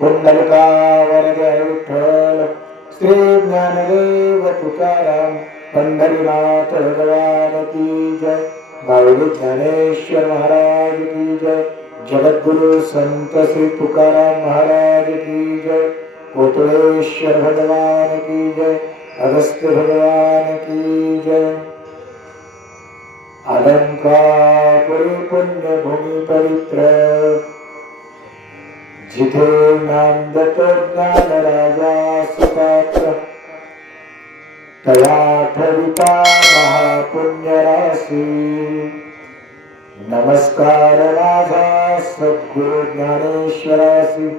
पुंडलिकावरदे विठ्ठल श्री ज्ञानदेव तुकाराम पंढरीनाथ भगवान की जय। माऊली ज्ञानेश्वर महाराज की जय। जगद्गुरु संत श्री तुकाराम महाराज की जय। कोटलेश्वर भगवान की जय। अगस्त्य भगवान की जय। अलंकापुरी पुण्य भूमि पवित्र जिथे नांदतो ज्ञान राजा सुपात्र तया ठविता महापुण्य राशी। नमस्कार माझा सद्गुरु ज्ञानेश्वरासी।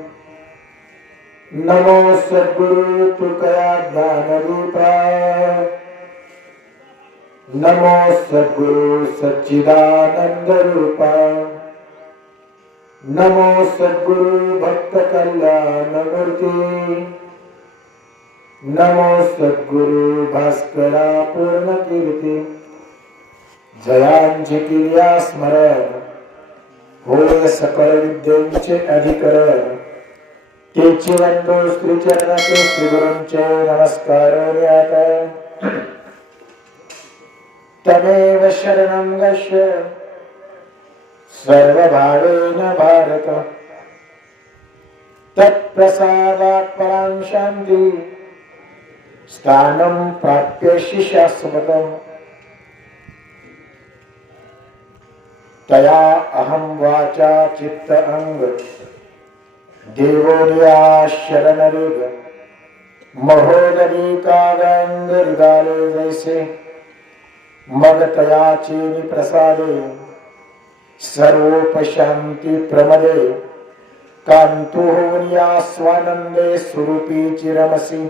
नमो सद्गुरु तुकया ज्ञानदीपा। नमो सद्गुरु सच्चिदानंद रूपा। नमो सद्गुरु भक्त कल्याण मूर्ति। नमो सद्गुरु भास्करा पूर्ण कीर्ती। जयांची किर्या स्मरण होय सकल विद्यांचे अधिकरण। तेची वंदो श्री चरणाचे श्री गुरूंचे नमस्कार आता। तमेव शरणं गच्छ सर्वभावेन भारत। तत्प्रसादात् परां शान्ति स्थानं प्राप्यसि शाश्वतम्। तया अहं वाचा चित्त अंग देवोनिया शरणरेग। महोदरी काव्यांग हृदयाले जैसे मग तयाची प्रसादे। सर्वोपशांती प्रमदे कांतु होनिया स्वानंदे स्वरूपी चिरमसी।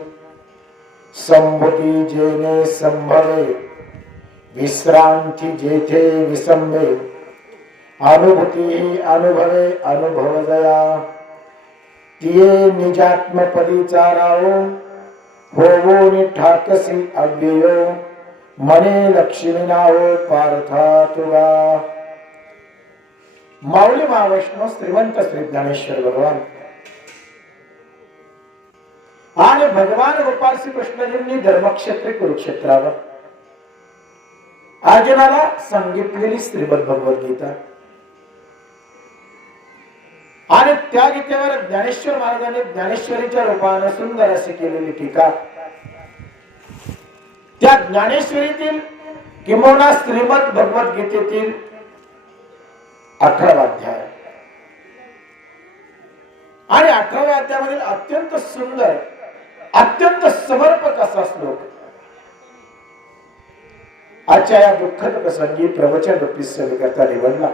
संभूती जेने संभवे विश्रांती जेथे विसंबे। अनुभूती अनुभवे अनुभव दया तिये निजात्मपदी चाराओ। होवो ठाकसी अव्ययो मने लक्ष्मी नाव पार्था तुला। माऊली महावैष्णव श्रीमंत श्री ज्ञानेश्वर भगवान आणि भगवान गोपाल श्री कृष्णजींनी धर्मक्षेत्र कुरुक्षेत्रावर अर्जुनाला सांगितलेली श्रीमद भगवद्गीता आणि त्या गीतेवर ज्ञानेश्वर महाराजांनी ज्ञानेश्वरीच्या रूपाने सुंदर अशी केलेली टीका। त्या ज्ञानेश्वरीतील किंबहुना श्रीमद भगवद्गीतेतील 18वा अध्याय आणि 18व्या अध्यायामधील अत्यंत सुंदर अत्यंत समर्पक असा श्लोक आजच्या या दुःखद प्रसंगी प्रवचन रूपी सेवेकरता निवडला।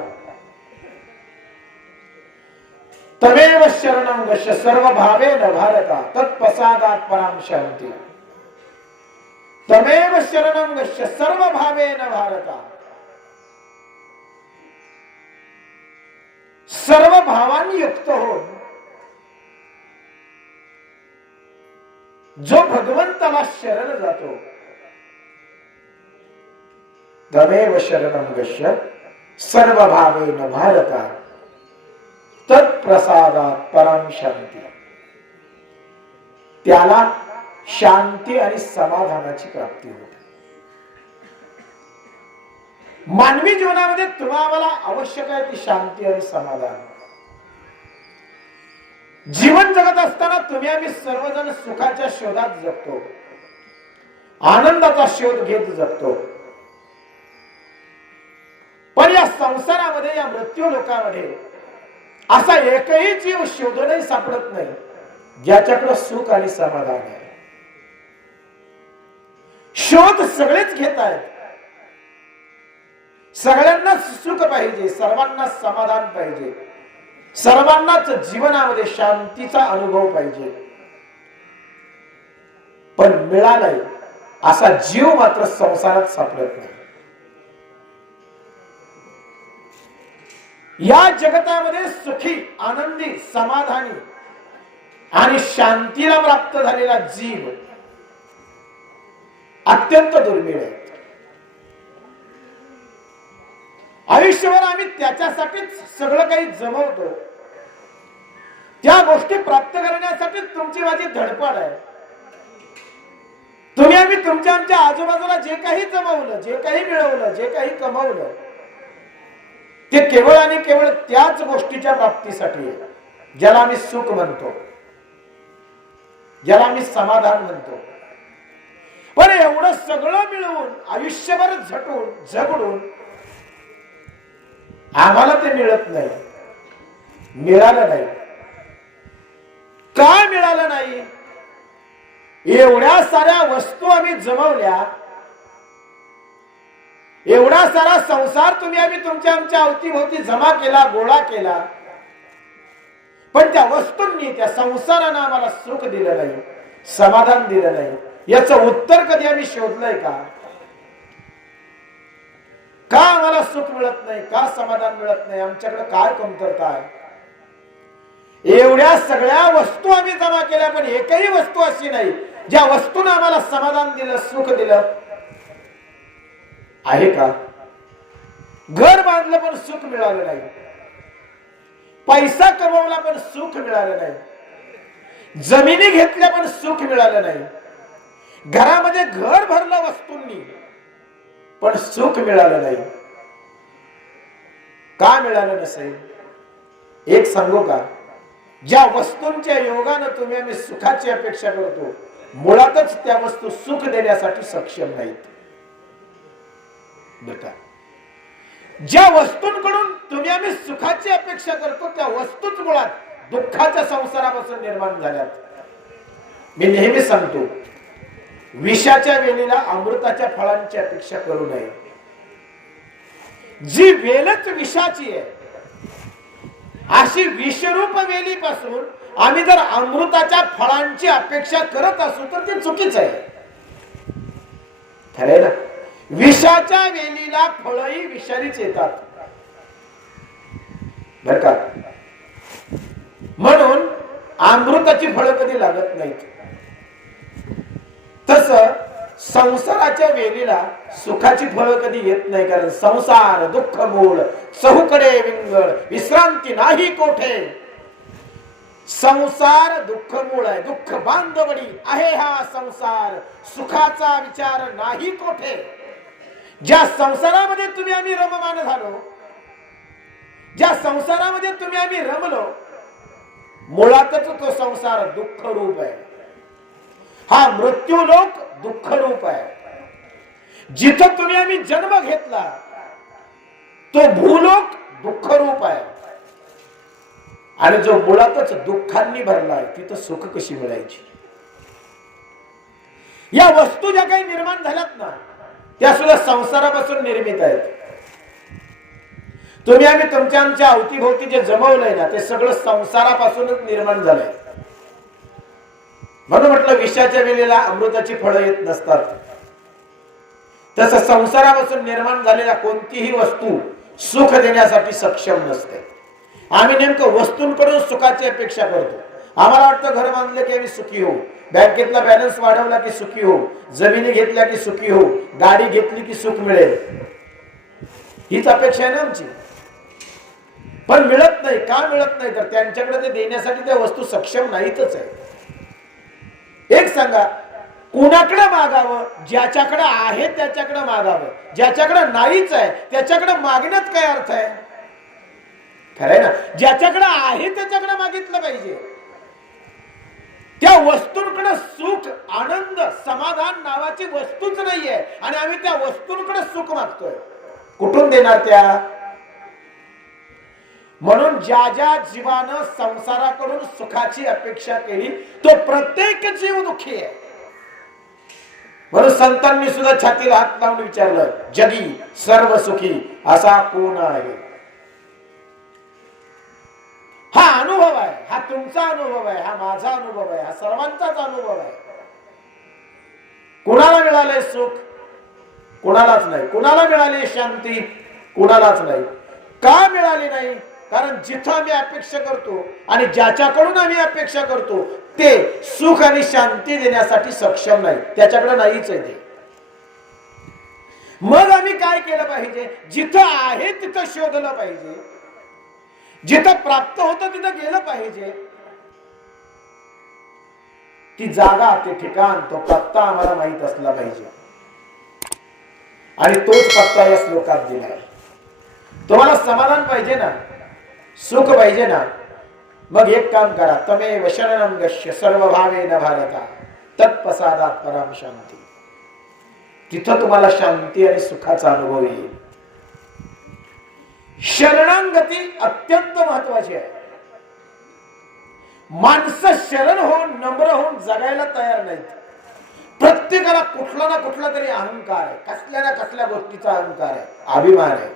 तमेव शरणं गच्छ सर्वभावेन भारत तत्प्रसादात् परां शान्ति। तमेव शरणं गच्छ सर्वभावेन भारत। सर्व भावांनी युक्त होऊन जो भगवंताला शरण जातो तमेव शरणं गच्छ सर्वभावेन भारत तत्प्रसादात् परां शान्ति। त्याला शांती आणि समाधानाची प्राप्ती होते। मानवी जीवनामध्ये तुम्हाला आवश्यक आहे ती शांती आणि समाधान। जीवन जगत असताना तुम्ही आम्ही सर्वजण सुखाच्या शोधात जगतो, आनंदाचा शोध घेत जगतो। पण या संसारामध्ये या मृत्यू लोकामध्ये असा एकही जीव शोधूनही सापडत नाही ज्याच्याकडे सुख आणि समाधान आहे। शोध सगळेच घेत आहेत, सगळ्यांना सुख पाहिजे, सर्वांना समाधान पाहिजे, सर्वांनाच जीवनामध्ये शांतीचा अनुभव पाहिजे। पण मिळालाय असा जीव मात्र संसारात सापडत नाही। या जगतामध्ये सुखी आनंदी समाधानी आणि शांतीला प्राप्त झालेला जीव अत्यंत दुर्मिळ आहे। आयुष्यभर आम्ही त्याच्यासाठीच सगळं काही जमवतो, त्या गोष्टी प्राप्त करण्यासाठी तुमची माझी धडपड आहे. तुम्ही आम्ही तुमच्या आमच्या आजूबाजूला जे काही जमवलं, जे काही मिळवलं, जे काही कमवलं, ते केवळ आणि केवळ त्याच गोष्टीच्या प्राप्तीसाठी आहे ज्याला आम्ही सुख म्हणतो, ज्याला आम्ही समाधान म्हणतो. पण एवढं सगळं मिळवून आयुष्यभर झटून झगडून आम्हाला ते मिळत नाही, मिळालं नाही. का मिळालं नाही? एवढ्या साऱ्या वस्तू आम्ही जमवल्या, एवढा सारा संसार तुम्ही आम्ही तुमच्या आमच्या अवतीभोवती जमा केला, गोळा केला, पण त्या वस्तूंनी, त्या संसारानं आम्हाला सुख दिलं नाही, समाधान दिलं नाही. याचं उत्तर कधी आम्ही शोधलंय का? का आम्हाला सुख मिळत नाही, का समाधान मिळत नाही, आमच्याकडे काय कमतरता आहे? एवढ्या सगळ्या वस्तू आम्ही जमा केल्या, पण एकही वस्तू अशी नाही ज्या वस्तूने आम्हाला समाधान दिलं, सुख दिलं आहे का? घर बांधलं पण सुख मिळालं नाही, पैसा कमवला पण सुख मिळालं नाही, जमिनी घेतल्या पण सुख मिळालं नाही, घरामध्ये घर भरलं वस्तूंनी पण सुख मिळालं नाही. का मिळालं नसेल? एक सांगू का? ज्या वस्तूंच्या योगानं तुम्ही आम्ही सुखाची अपेक्षा करतो, मुळातच त्या वस्तू सुख देण्यासाठी सक्षम नाहीत. बघा, ज्या वस्तूंकडून तुम्ही आम्ही सुखाची अपेक्षा करतो त्या वस्तूच मुळात दुःखाच्या संसारापासून निर्माण झाल्यात. मी नेहमी सांगतो, विषाच्या वेलीला अमृताच्या फळांची अपेक्षा करू नये. जी वेलच विषाची आहे, अशी विषरूप वेलीपासून आम्ही जर अमृताच्या फळांची अपेक्षा करत असू तर ते चुकीचं आहे. खरं ना? विषाच्या वेलीला फळही विषारीच येतात, बर का? म्हणून अमृताची फळं कधी लागत नाहीत. तस संसाराच्या वेलीला सुखाची फळं कधी येत नाही, कारण संसार दुःख मूळ, चहूकडे विंगळ, विश्रांती नाही कोठे. संसार दुःख मूळ आहे, दुःख बांधवडी आहे हा संसार, सुखाचा विचार नाही कोठे. ज्या संसारामध्ये तुम्ही आम्ही रममान झालो, ज्या संसारामध्ये तुम्ही आम्ही रमलो, मुळातच तो संसार दुःख रूप आहे. हा मृत्यू लोक दुःख रूप आहे. जिथं तुम्ही आम्ही जन्म घेतला तो भूलोक दुःख रूप आहे. आणि जो मुळातच दुःखांनी भरलाय तिथं सुख कशी मिळायची? या वस्तू ज्या काही निर्माण झाल्यात ना, त्या सुद्धा संसारापासून निर्मित आहेत. तुम्ही आम्ही तुमच्या आमच्या अवतीभोवती जे जमवलंय ना, ते सगळं संसारापासूनच निर्माण झालंय. म्हणून म्हटलं, विषाच्या वेळेला अमृताची फळं येत नसतात. तसं संसारापासून निर्माण झालेल्या कोणतीही वस्तू सुख देण्यासाठी सक्षम नसते. आम्ही नेमकं वस्तूंकडून सुखाची अपेक्षा करतो. आम्हाला वाटतं घर बांधले की आम्ही सुखी होऊ, बँकेतला बॅलन्स वाढवला की सुखी होऊ, जमिनी घेतल्या की सुखी होऊ, गाडी घेतली की सुख मिळेल, हीच अपेक्षा आहे ना आमची. पण मिळत नाही. का मिळत नाही? तर त्यांच्याकडे ते देण्यासाठी त्या वस्तू सक्षम नाहीतच आहे. एक सांगा, कुणाकडे मागावं? ज्याच्याकडे आहे त्याच्याकडे मागावं. ज्याच्याकडे नाहीच आहे त्याच्याकडे मागण्यात काय अर्थ आहे? खरंय ना? ज्याच्याकडे आहे त्याच्याकडे मागितलं पाहिजे. त्या वस्तूंकडे सुख, आनंद, समाधान नावाची वस्तूच नाहीये आणि आम्ही त्या वस्तूंकडे सुख मागतोय. कुठून देणार त्या? म्हणून ज्या ज्या जीवानं संसाराकडून सुखाची अपेक्षा केली तो प्रत्येक जीव दुःखी आहे. म्हणून संतांनी सुद्धा छातीला हात लावून विचारलं, जगी सर्व सुखी असा कोण आहे? हा अनुभव आहे, हा तुमचा अनुभव आहे, हा माझा अनुभव आहे, हा सर्वांचाच अनुभव आहे. कुणाला मिळाले सुख? कुणालाच नाही. कुणाला मिळाली शांती? कुणालाच नाही. का मिळाली नाही? कारण जिथं आम्ही अपेक्षा करतो आणि ज्याच्याकडून आम्ही अपेक्षा करतो ते सुख आणि शांती देण्यासाठी सक्षम नाही, त्याच्याकडे नाहीच आहे ते. मग आम्ही काय केलं पाहिजे? जिथं आहे तिथं शोधलं पाहिजे, जिथं प्राप्त होतं तिथं गेलं पाहिजे. ती जागा, ते ठिकाण, तो पत्ता आम्हाला माहित असला पाहिजे. आणि तोच पत्ता या श्लोकात दिलाय. तुम्हाला समाधान पाहिजे ना, सुख पाहिजे ना, मग एक काम करा, तमेव शरणं गच्छ सर्वभावेन भारता तत्प्रसादात पराम शांती. तिथं तुम्हाला शांती आणि सुखाचा अनुभव येईल. शरणागती अत्यंत महत्वाची आहे. माणसं शरण होऊन, नम्र होऊन जगायला तयार नाहीत. प्रत्येकाला कुठला ना कुठला तरी अहंकार आहे, कसल्या ना कसल्या गोष्टीचा अहंकार आहे, अभिमान आहे,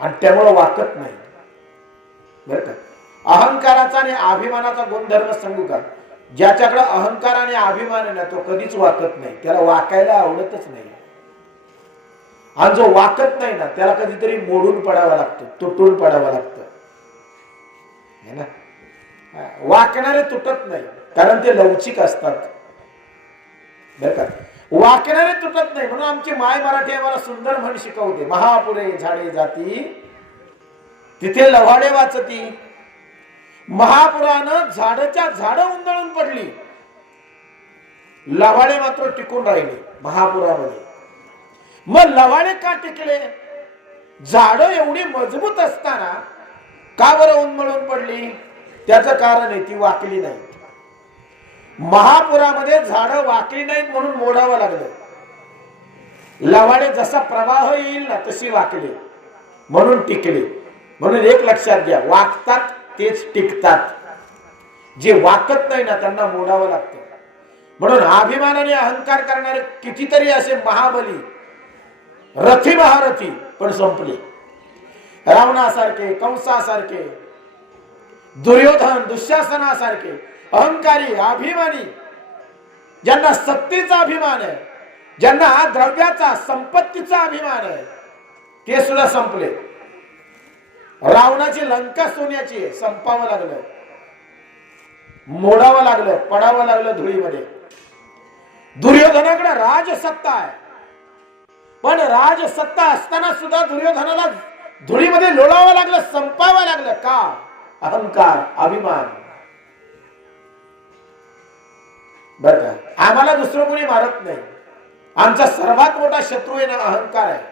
आणि त्यामुळे वाकत नाही. बरं का, अहंकाराचा आणि अभिमानाचा गुणधर्म सांगू का, ज्याच्याकडे अहंकार आणि अभिमान आहे ना, तो कधीच वाकत नाही. त्याला वाकायला आवडतच नाही. आणि जो वाकत नाही ना, त्याला कधीतरी मोडून पडावं लागतं, तुटून पडावं लागतं, है ना. वाकणारे तुटत नाही, कारण ते लवचिक असतात. बरं का, वाकणारे तुटत नाही. म्हणून आमची माय मराठी आम्हाला सुंदर म्हण शिकवते, महापुरे झाडे जाती तिथे लव्हाडे वाचती. महापुरानं झाडाच्या झाड उंदळून पडली, लव्हाडे मात्र टिकून राहिले महापुरामध्ये. मग लव्हाडे का टिकले? झाड एवढी मजबूत असताना का बरं उन्मळून पडली? त्याचं कारण आहे, ती वाकली नाही. महापुरामध्ये झाडं वाकली नाहीत म्हणून मोडावं लागलं. लव्हाडे जसा प्रवाह येईल ना तशी वाकली म्हणून टिकली. म्हणून एक लक्षात घ्या, वाकतात तेच टिकतात. जे वाकत नाही ना त्यांना मोडावं लागतं. म्हणून अभिमानाने अहंकार करणारे कितीतरी असे महाबली, रथी महारथी पण संपले. रावणासारखे, कंसासारखे, दुर्योधन, दुःशासनासारखे अहंकारी, अभिमानी, ज्यांना सत्तेचा अभिमान आहे, ज्यांना द्रव्याचा, संपत्तीचा अभिमान आहे, ते सुद्धा संपले. रावणाची लंका सोन्याची आहे, संपावं लागलं, मोडावं लागलं, पडावं लागलं धुळीमध्ये. दुर्योधनाकडे राजसत्ता आहे, पण राजसत्ता असताना सुद्धा दुर्योधनाला धुळीमध्ये लोळावं लागलं, संपावं लागलं. का? अहंकार, अभिमान. बर का, आम्हाला दुसरं कोणी मारत नाही. आमचा सर्वात मोठा शत्रू आहे ना अहंकार आहे.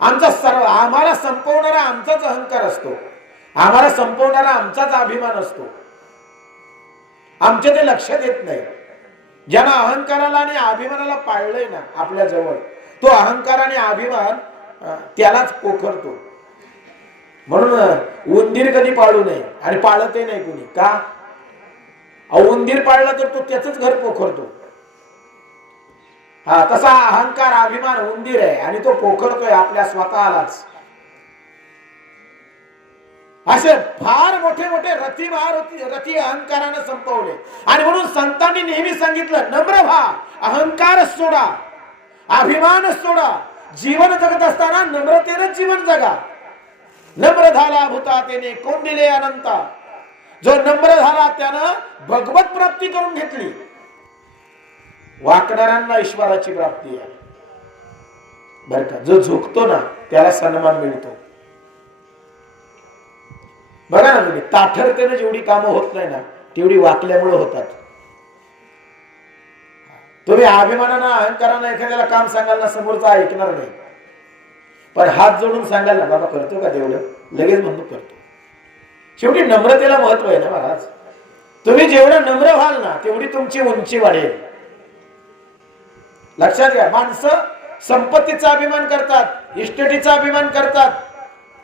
आम्हाला संपवणारा आमचाच अहंकार असतो, आम्हाला संपवणारा आमचाच अभिमान असतो. आमच्या ते लक्षात येत नाही. ज्यांना अहंकाराला आणि अभिमानाला पाळलंय ना आपल्या जवळ, तो अहंकार आणि अभिमान त्यालाच पोखरतो. म्हणून उंदीर कधी पाळू नये, आणि पाळतही नाही कोणी. का? उंदीर पाळला तर तो त्याच घर पोखरतो. हा, तसा अहंकार, अभिमान उंदीर आहे आणि तो पोखरतोय आपल्या स्वतःलाच. असे फार मोठे मोठे रथी महारथी अहंकाराने संपवले. आणि म्हणून संतांनी नेहमी सांगितलं, नम्र व्हा, अहंकार सोडा, अभिमान सोडा. जीवन जगत असताना नम्रतेने जीवन जगा. नम्र झाला भूता तेने कोण दिले अनंता. जो नम्र झाला त्यानं भगवत प्राप्ती करून घेतली. वाकणाऱ्यांना ईश्वराची प्राप्ती आहे. बर का, जो झुकतो ना त्याला सन्मान मिळतो. बघा ना तुम्ही, ताठरतेने जेवढी कामं होत नाही ना तेवढी वाकल्यामुळे होतात. तुम्ही अभिमानानं, अहंकारानं एखाद्याला काम सांगाल ना, समोरचा ऐकणार नाही. पण हात जोडून सांगाल ना, बाबा करतो का तेवढं, लगेच म्हणतो करतो. शेवटी नम्रतेला महत्व आहे ना महाराज. तुम्ही जेवढं नम्र व्हाल ना तेवढी तुमची उंची वाढेल. लक्षात घ्या, माणसं संपत्तीचा अभिमान करतात, इस्टेटीचा अभिमान करतात,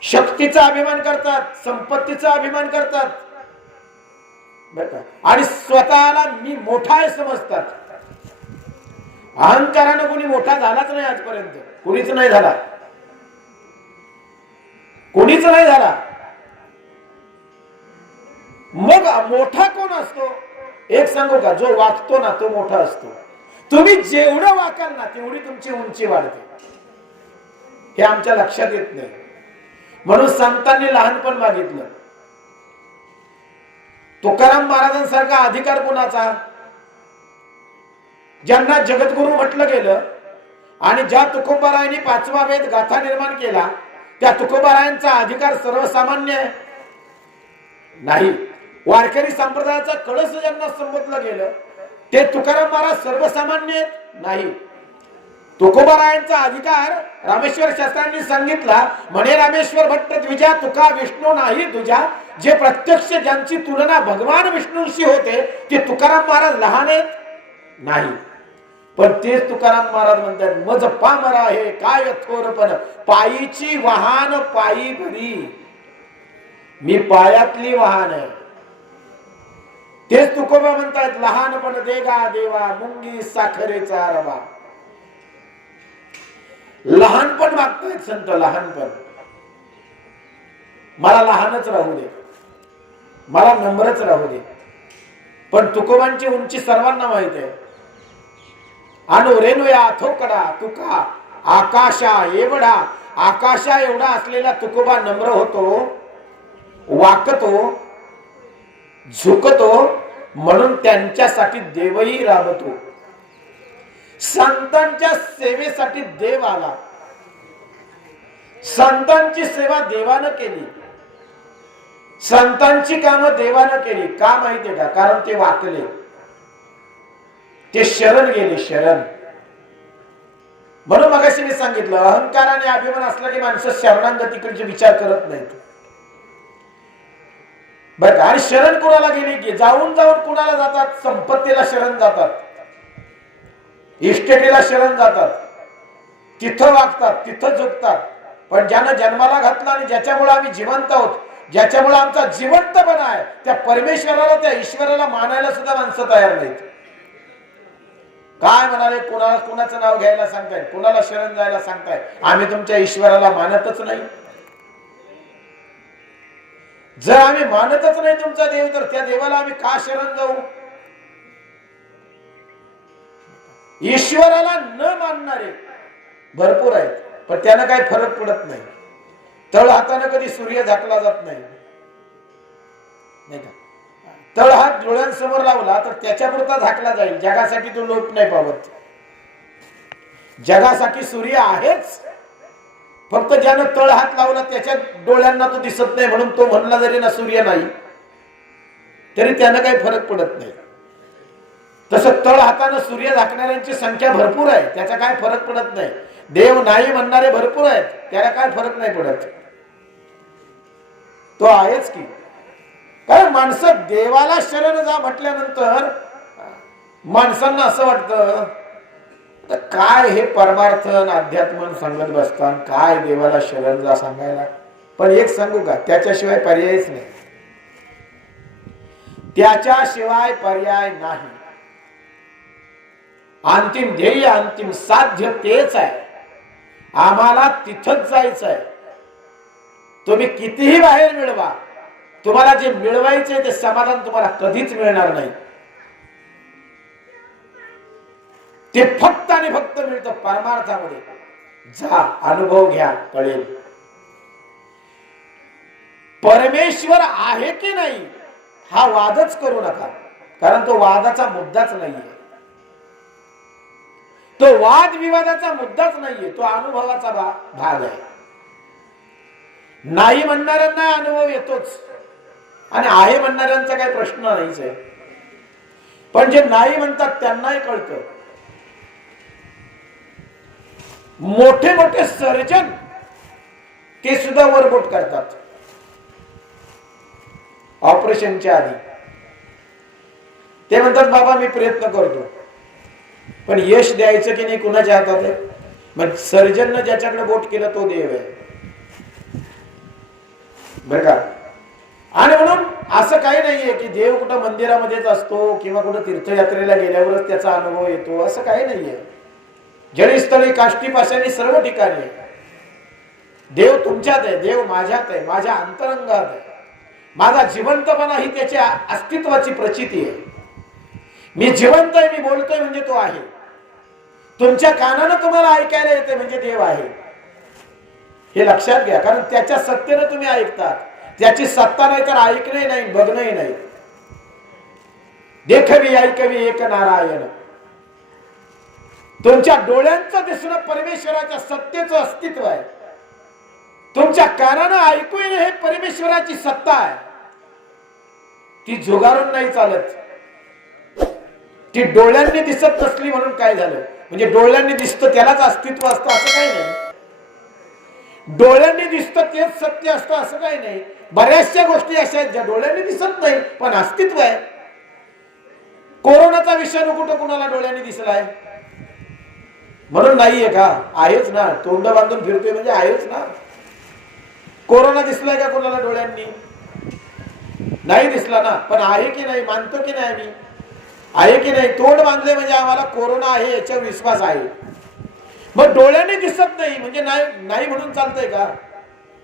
शक्तीचा अभिमान करतात, संपत्तीचा अभिमान करतात, बरं का, आणि स्वतःला मी मोठा आहे समजतात. अहंकारानं कोणी मोठा झालाच नाही आजपर्यंत, कोणीच नाही झाला, कोणीच नाही झाला. मग मोठा कोण असतो? एक सांगू का, जो वागतो ना तो मोठा असतो. तुम्ही जेवढं वाकाल ना तेवढी तुमची उंची वाढते. हे आमच्या लक्षात येत नाही. म्हणून संतांनी लहानपण मागितलं. तुकाराम महाराजांसारखा अधिकार कोणाचा? ज्यांना जगद्गुरु म्हटलं गेलं आणि ज्या तुकोबारायांनी 5वा वेद गाथा निर्माण केला, त्या तुकोबारायांचा अधिकार सर्वसामान्य नाही. वारकरी संप्रदायाचा कळस ज्यांना संबोधलं गेलं ते तुकाराम महाराज सर्वसामान्य नाही. तुकोबारायांचा अधिकार रामेश्वर शास्त्रांनी सांगितला, म्हणे रामेश्वर भट्ट द्विजा तुका विष्णू नाही तुझ्या. जे प्रत्यक्ष ज्यांची तुलना भगवान विष्णूंशी होते ते तुकाराम महाराज लहान आहेत नाही. पण तेच तुकाराम महाराज म्हणतात, मज पामरा हे काय थोरपण पायीची वाहन पायी भरी. मी पायातली वाहन आहे. तेच तुकोबा म्हणतात, लहानपण देगा देवा मुंगी साखरेचा रवा. लहानपण मागतायत संत, लहानपण. मला लहानच राहू दे, मला नम्रच राहू दे. पण तुकोबांची उंची सर्वांना माहित आहे. अनु रेणुया थोकडा तुका आकाशा एवढा. आकाशा एवढा असलेला तुकोबा नम्र होतो, वाकतो, झुकतो. म्हणून त्यांच्यासाठी देवही राबतो. संतांच्या सेवेसाठी देव आला. संतांची सेवा देवानं केली, संतांची कामं देवानं केली. का माहितीये का? कारण ते वाकले, ते शरण गेले, शरण. म्हणून मगाशी मी सांगितलं, अहंकार आणि अभिमान असला की माणसं शरणागतीकडचे विचार करत नाहीत. बरं, आणि शरण कुणाला गेली की जाऊन जाऊन कुणाला जातात? संपत्तीला शरण जातात, इष्टेटीला शरण जातात, तिथं वागतात, तिथं झुकतात. पण ज्यानं जन्माला घातला आणि ज्याच्यामुळे आम्ही जिवंत आहोत, ज्याच्यामुळे आमचा जिवंतपणा आहे, त्या परमेश्वराला, त्या ईश्वराला मानायला सुद्धा माणसं तयार नाहीत. काय म्हणाले? कोणाला कोणाचं नाव घ्यायला सांगताय, कोणाला शरण जायला सांगताय? आम्ही तुमच्या ईश्वराला मानतच नाही. जर आम्ही मानतच नाही तुमचा देव, तर त्या देवाला आम्ही का शरण जाऊ? ईश्वराला न मानणारे भरपूर आहेत, पण त्यानं काही फरक पडत नाही. तळ हाताने कधी सूर्य झाकला जात नाही, नाही का? तळ हात डोळ्यांसमोर लावला तर त्याच्यापुरता झाकला जाईल, जगासाठी तो लोप नाही पावत. जगासाठी सूर्य आहेच, फक्त ज्यानं तळ हात लावला त्याच्या डोळ्यांना तो दिसत नाही, म्हणून तो म्हणला जरी ना सूर्य नाही तरी त्यानं काही फरक पडत नाही. तसं तळ हातानं सूर्य झाकणाऱ्यांची संख्या भरपूर आहे, त्याचा काय फरक पडत नाही. देव नाही म्हणणारे भरपूर आहेत, त्याला काय फरक नाही पडत. तो आहेच की. कारण माणसं देवाला शरण जा म्हटल्यानंतर माणसांना असं वाटतं, काय हे परमार्थ अध्यात्म सांगत बसतात, काय देवाला शरण जा सांगायला. पण एक सांगू का, त्याच्याशिवाय पर्यायच नाही. त्याच्याशिवाय पर्याय नाही. अंतिम ध्येय, अंतिम साध्य तेच आहे. आम्हाला तिथंच जायचं आहे. तुम्ही कितीही बाहेर मिळवा, तुम्हाला जे मिळवायचे ते समाधान तुम्हाला कधीच मिळणार नाही. ते फक्त आणि फक्त मिळतं परमार्थामध्ये. जा, अनुभव घ्या, कळेल. परमेश्वर आहे की नाही हा वादच करू नका, कारण तो वादाचा मुद्दाच नाहीये. तो वाद विवादाचा मुद्दाच नाहीये, तो अनुभवाचा भाग आहे. नाही म्हणणाऱ्यांना अनुभव येतोच आणि आहे म्हणणाऱ्यांचा काही प्रश्न नाहीच आहे. पण जे नाही म्हणतात त्यांनाही कळतं. मोठे मोठे सर्जन ते सुद्धा वरबोट करतात ऑपरेशनच्या आधी. ते म्हणतात बाबा मी प्रयत्न करतो, पण यश द्यायचं की नाही कुणाच्या हातात आहे? मग सर्जननं ज्याच्याकडे बोट केलं तो देव आहे, बर का? आणि म्हणून असं काही नाहीये की देव कुठं मंदिरामध्येच असतो किंवा कुठं तीर्थयात्रेला गेल्यावरच त्याचा अनुभव येतो, असं काही नाहीये. जळीस्थळी काष्टी पाशाणी सर्व ठिकाणी आहे. देव तुमच्यात आहे, देव माझ्यात आहे, माझ्या अंतरंगात आहे. माझा जिवंतपणा ही त्याच्या अस्तित्वाची प्रचिती आहे. मी जिवंत आहे, मी बोलतोय म्हणजे तो आहे. तुमच्या कानानं तुम्हाला ऐकायला येते म्हणजे देव आहे, हे लक्षात घ्या. कारण त्याच्या सत्तेनं तुम्ही ऐकतात. त्याची सत्ता नाही तर ऐकणंही नाही, बघणंही नाही. देखवी ऐकवी एक नारायण. तुमच्या डोळ्यांचं दिसणं परमेश्वराच्या सत्तेचं अस्तित्व आहे. तुमच्या कानानं ऐकू येणं हे परमेश्वराची सत्ता आहे. ती झुगारून नाही चालत. ती डोळ्यांनी दिसत नसली म्हणून काय झालं, म्हणजे डोळ्यांनी दिसतं त्यालाच अस्तित्व असतं असं काही नाही. डोळ्यांनी दिसतं तेच सत्य असतं असं काही नाही. बऱ्याचशा गोष्टी अशा आहेत ज्या डोळ्यांनी दिसत नाही पण अस्तित्व आहे. कोरोनाचा विषाणू कुठं कुणाला डोळ्यांनी दिसलाय म्हणून नाहीये का? आहेच ना. तोंड बांधून फिरतोय म्हणजे आहेच ना. कोरोना दिसलाय का कोणाला डोळ्यांनी? नाही दिसला ना. पण आहे की नाही, मानतो की नाही आम्ही? आहे की नाही? तोंड बांधले म्हणजे आम्हाला कोरोना आहे याच्यावर विश्वास आहे. मग डोळ्यांनी दिसत नाही म्हणजे नाही म्हणून चालतंय का?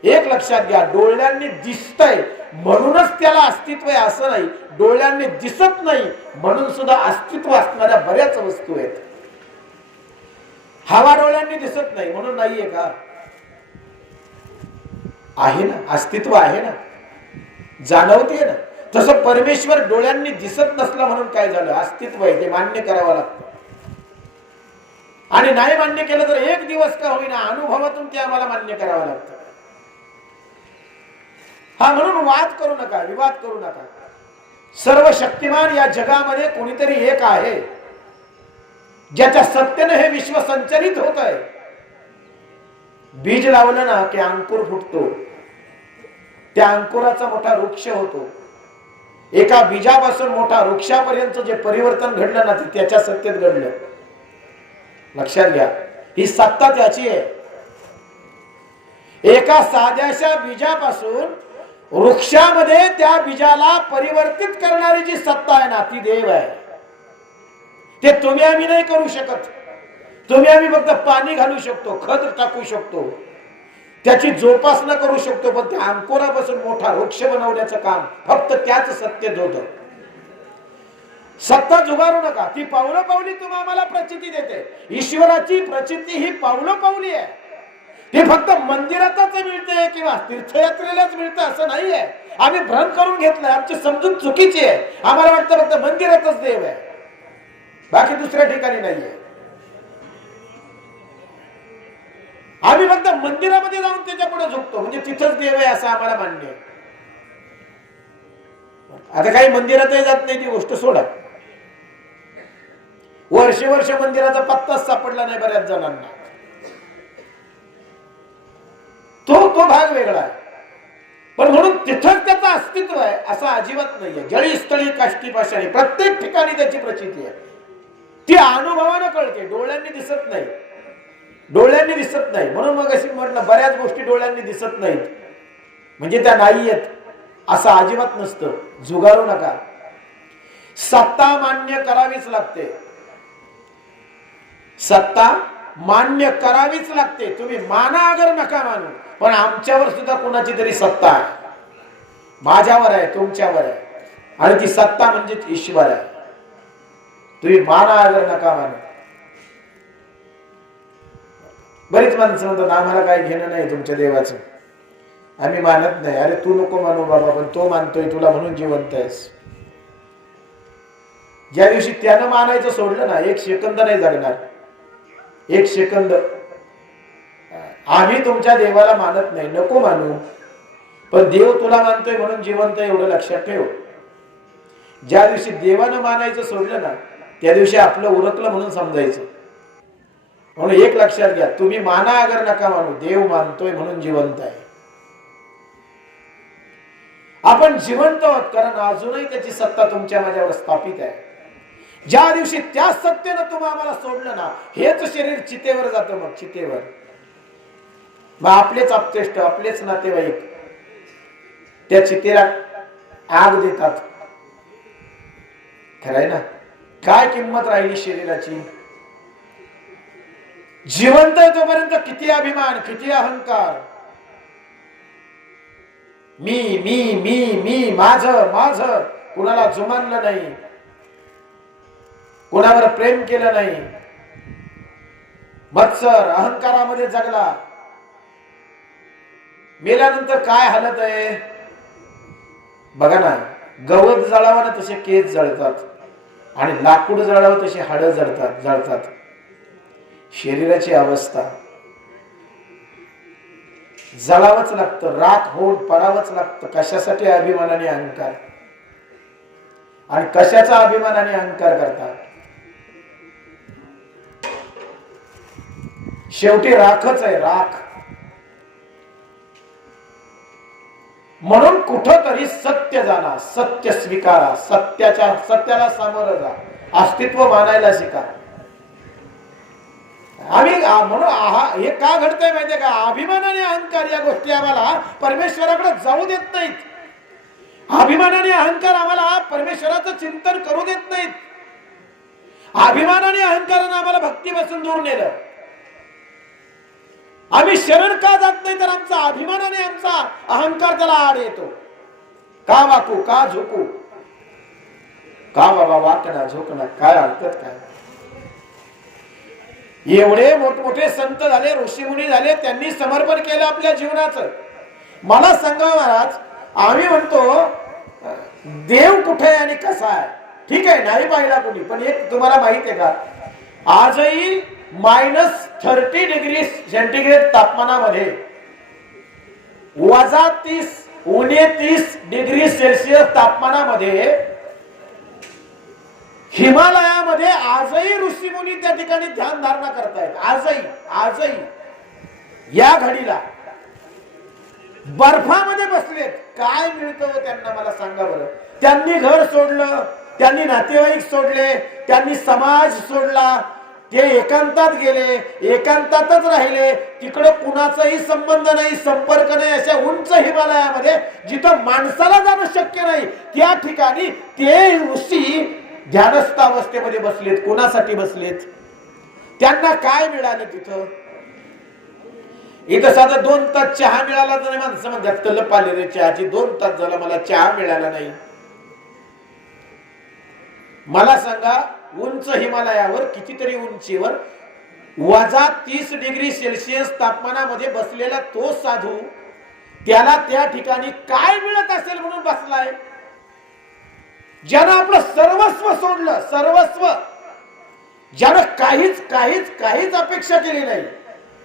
एक लक्षात घ्या, डोळ्यांनी दिसतंय म्हणूनच त्याला अस्तित्व आहे असं नाही. डोळ्यांनी दिसत नाही म्हणून सुद्धा अस्तित्व असणाऱ्या बऱ्याच वस्तू आहेत. हवा डोळ्यांनी दिसत नाही म्हणून नाहीये का? आहे ना, अस्तित्व आहे ना, जाणवते ना. तसं परमेश्वर डोळ्यांनी दिसत नसला म्हणून काय झालं? अस्तित्व आहे, ते मान्य करावं लागतं. आणि नाही मान्य केलं तर एक दिवस का होईना अनुभवातून ते आम्हाला मान्य करावं लागतं. हा, म्हणून वाद करू नका, विवाद करू नका. सर्व शक्तिमान या जगामध्ये कोणीतरी एक आहे ज्याच्या सत्तेने हे विश्व संचलित होत आहे. बीज लावलं ना की अंकुर फुटतो, त्या अंकुराचा मोठा वृक्ष होतो. एका बीजापासून मोठा वृक्षापर्यंत जे परिवर्तन घडलं ना ते त्याच्या सत्तेत घडलं. लक्षात घ्या, ही सत्ता त्याची आहे. एका साध्याशा बीजापासून वृक्षामध्ये त्या बीजाला परिवर्तित करणारी जी सत्ता आहे ना ती देव आहे. ते तुम्ही आम्ही नाही करू शकत. तुम्ही आम्ही फक्त पाणी घालू शकतो, खत टाकू शकतो, त्याची जोपासना करू शकतो, पण त्या अंकुरापासून मोठा वृक्ष बनवण्याचं काम फक्त त्याच सत्तेत होतं. सत्ता जुगारू नका. ती पावलं पावली तुम्हाला आम्हाला प्रचिती देते. ईश्वराची प्रचिती ही पावलं पावली आहे. ती फक्त मंदिरातच मिळते किंवा तीर्थयात्रेलाच मिळतं असं नाहीये. आम्ही भ्रम करून घेतलाय, आमची समजूत चुकीची आहे. आम्हाला वाटतं फक्त मंदिरातच देव आहे, बाकी दुसऱ्या ठिकाणी नाहीये. आम्ही फक्त मंदिरामध्ये जाऊन त्याच्या पुढे झुकतो म्हणजे तिथंच देव आहे असं आम्हाला मान्य आहे. आता काही मंदिरातही जात नाही ती गोष्ट सोडा. वर्ष मंदिराचा पत्ताच सापडला नाही बऱ्याच जणांना. तो भाग वेगळा आहे. पण म्हणून तिथंच त्याचं अस्तित्व आहे असं अजिबात नाहीये. जळी स्थळी काष्टी पाषाणी प्रत्येक ठिकाणी त्याची प्रचिती आहे. ती अनुभवानं कळते, डोळ्यांनी दिसत नाही. डोळ्यांनी दिसत नाही म्हणून मग अशी म्हटलं बऱ्याच गोष्टी डोळ्यांनी दिसत नाहीत म्हणजे त्या नाही आहेत असं अजिबात नसतं. जुगारू नका. सत्ता मान्य करावीच लागते. सत्ता मान्य करावीच लागते. तुम्ही माना अगर नका मानू, पण आमच्यावर सुद्धा कोणाची तरी सत्ता आहे. माझ्यावर आहे, तुमच्यावर आहे, आणि ती सत्ता म्हणजे ईश्वर आहे. तुम्ही माना अगर नका मानू. बरीच माणसं म्हणतात आम्हाला काही घेणं नाही तुमच्या देवाचं, आम्ही मानत नाही. अरे तू नको मानू बाबा, पण तो मानतोय तुला म्हणून जिवंत आहेस. ज्या दिवशी त्यानं मानायचं सोडलं ना, एक सेकंद नाही जगणार. एक सेकंद. आम्ही तुमच्या देवाला मानत नाही, नको मानू, पण देव तुला मानतोय म्हणून जिवंत आहे एवढं लक्षात ठेव. ज्या दिवशी देवानं मानायचं सोडलं ना त्या दिवशी आपलं उरकलं म्हणून समजायचं. म्हणून एक लक्षात घ्या, तुम्ही माना अगर नका मानू, देव मानतोय म्हणून जिवंत आहे. आपण जिवंत आहोत कारण अजूनही त्याची सत्ता तुमच्या माझ्यावर स्थापित आहे. ज्या दिवशी त्या सत्तेनं तुम्ही आम्हाला सोडलं ना, हेच शरीर चितेवर जातं. मग चितेवर मग आपलेच अपतेष्ट, आपलेच नातेवाईक त्या चितेला आग देतात. खरंय ना? काय किंमत राहिली शरीराची? जिवंत आहे तोपर्यंत किती अभिमान, किती अहंकार. मी मी मी मी माझं माझं. कुणाला जुमानलं नाही, कुणावर प्रेम केलं नाही, मत्सर अहंकारामध्ये जगला. मेल्यानंतर काय हालत आहे बघा ना. गवत जळावं ना तसे केस जळतात, आणि लाकूड जळावं तसे हाडं जळतात. शरीराची अवस्था जळावंच लागतं, राख होऊन पडावंच लागतं. कशासाठी? अभिमानाने, अहंकार. आणि कशाचा अभिमान आणि अहंकार करतात? शेवटी राखच आहे, राख. म्हणून कुठंतरी सत्य जाणा, सत्य स्वीकारा, सत्याला सामोरं जा, अस्तित्व मानायला शिका. आम्ही म्हणून हे का घडतंय माहितीये का? अभिमान आणि अहंकार या गोष्टी आम्हाला परमेश्वराकडे जाऊ देत नाहीत. अभिमान आणि अहंकार आम्हाला परमेश्वराचं चिंतन करू देत नाहीत. अभिमान आणि अहंकाराने आम्हाला भक्तीपासून दूर नेलं. आम्ही शरण का जात नाही? तर आमचा अभिमान आणि आमचा अहंकार त्याला आड येतो. का वाकू, का झोकू, का बाबा वाकणं झोकणं, काय हरकत काय? एवढे मोठमोठे संत झाले, ऋषीमुनी झाले, त्यांनी समर्पण केलं आपल्या जीवनाचं. मला सांगा महाराज, आम्ही म्हणतो देव कुठे आहे आणि कसा आहे? ठीक आहे, नाही पाहिला कोणी, पण एक तुम्हाला माहित आहे का? आजही -30 डिग्री सेंटीग्रेड तापमानामध्ये -30 -30 डिग्री सेल्सिअस तापमानामध्ये हिमालयामध्ये आजही ऋषीमुनी त्या ठिकाणी ध्यान धारणा करतायत. आजही या घडीला बर्फामध्ये बसलेत. काय मिळतं त्यांना मला सांगा बरं? त्यांनी घर सोडलं, त्यांनी नातेवाईक सोडले, त्यांनी समाज सोडला, ते एकांतात गेले, एकांतातच राहिले. तिकडे कुणाचाही संबंध नाही, संपर्क नाही. अशा उंच हिमालयामध्ये जिथं माणसाला जाणं शक्य नाही, त्या ठिकाणी ते ऋषी ध्यानस्थ अवस्थेमध्ये बसलेत. कोणासाठी बसलेत? त्यांना काय मिळालं तिथं? इथं साधा 2 तास चहा मिळाला तर माणसं म्हणतात तलप आले रे चहाची, 2 तास झाला मला चहा मिळाला नाही. मला सांगा, उंच हिमालयावर कितीतरी उंचीवर -30 डिग्री सेल्सिअस तापमानामध्ये बसलेला तो साधू, त्याला त्या ठिकाणी काय मिळत असेल म्हणून बसलाय? ज्यानं आपलं सर्वस्व सोडलं, सर्वस्व, ज्यानं काहीच अपेक्षा केली नाही,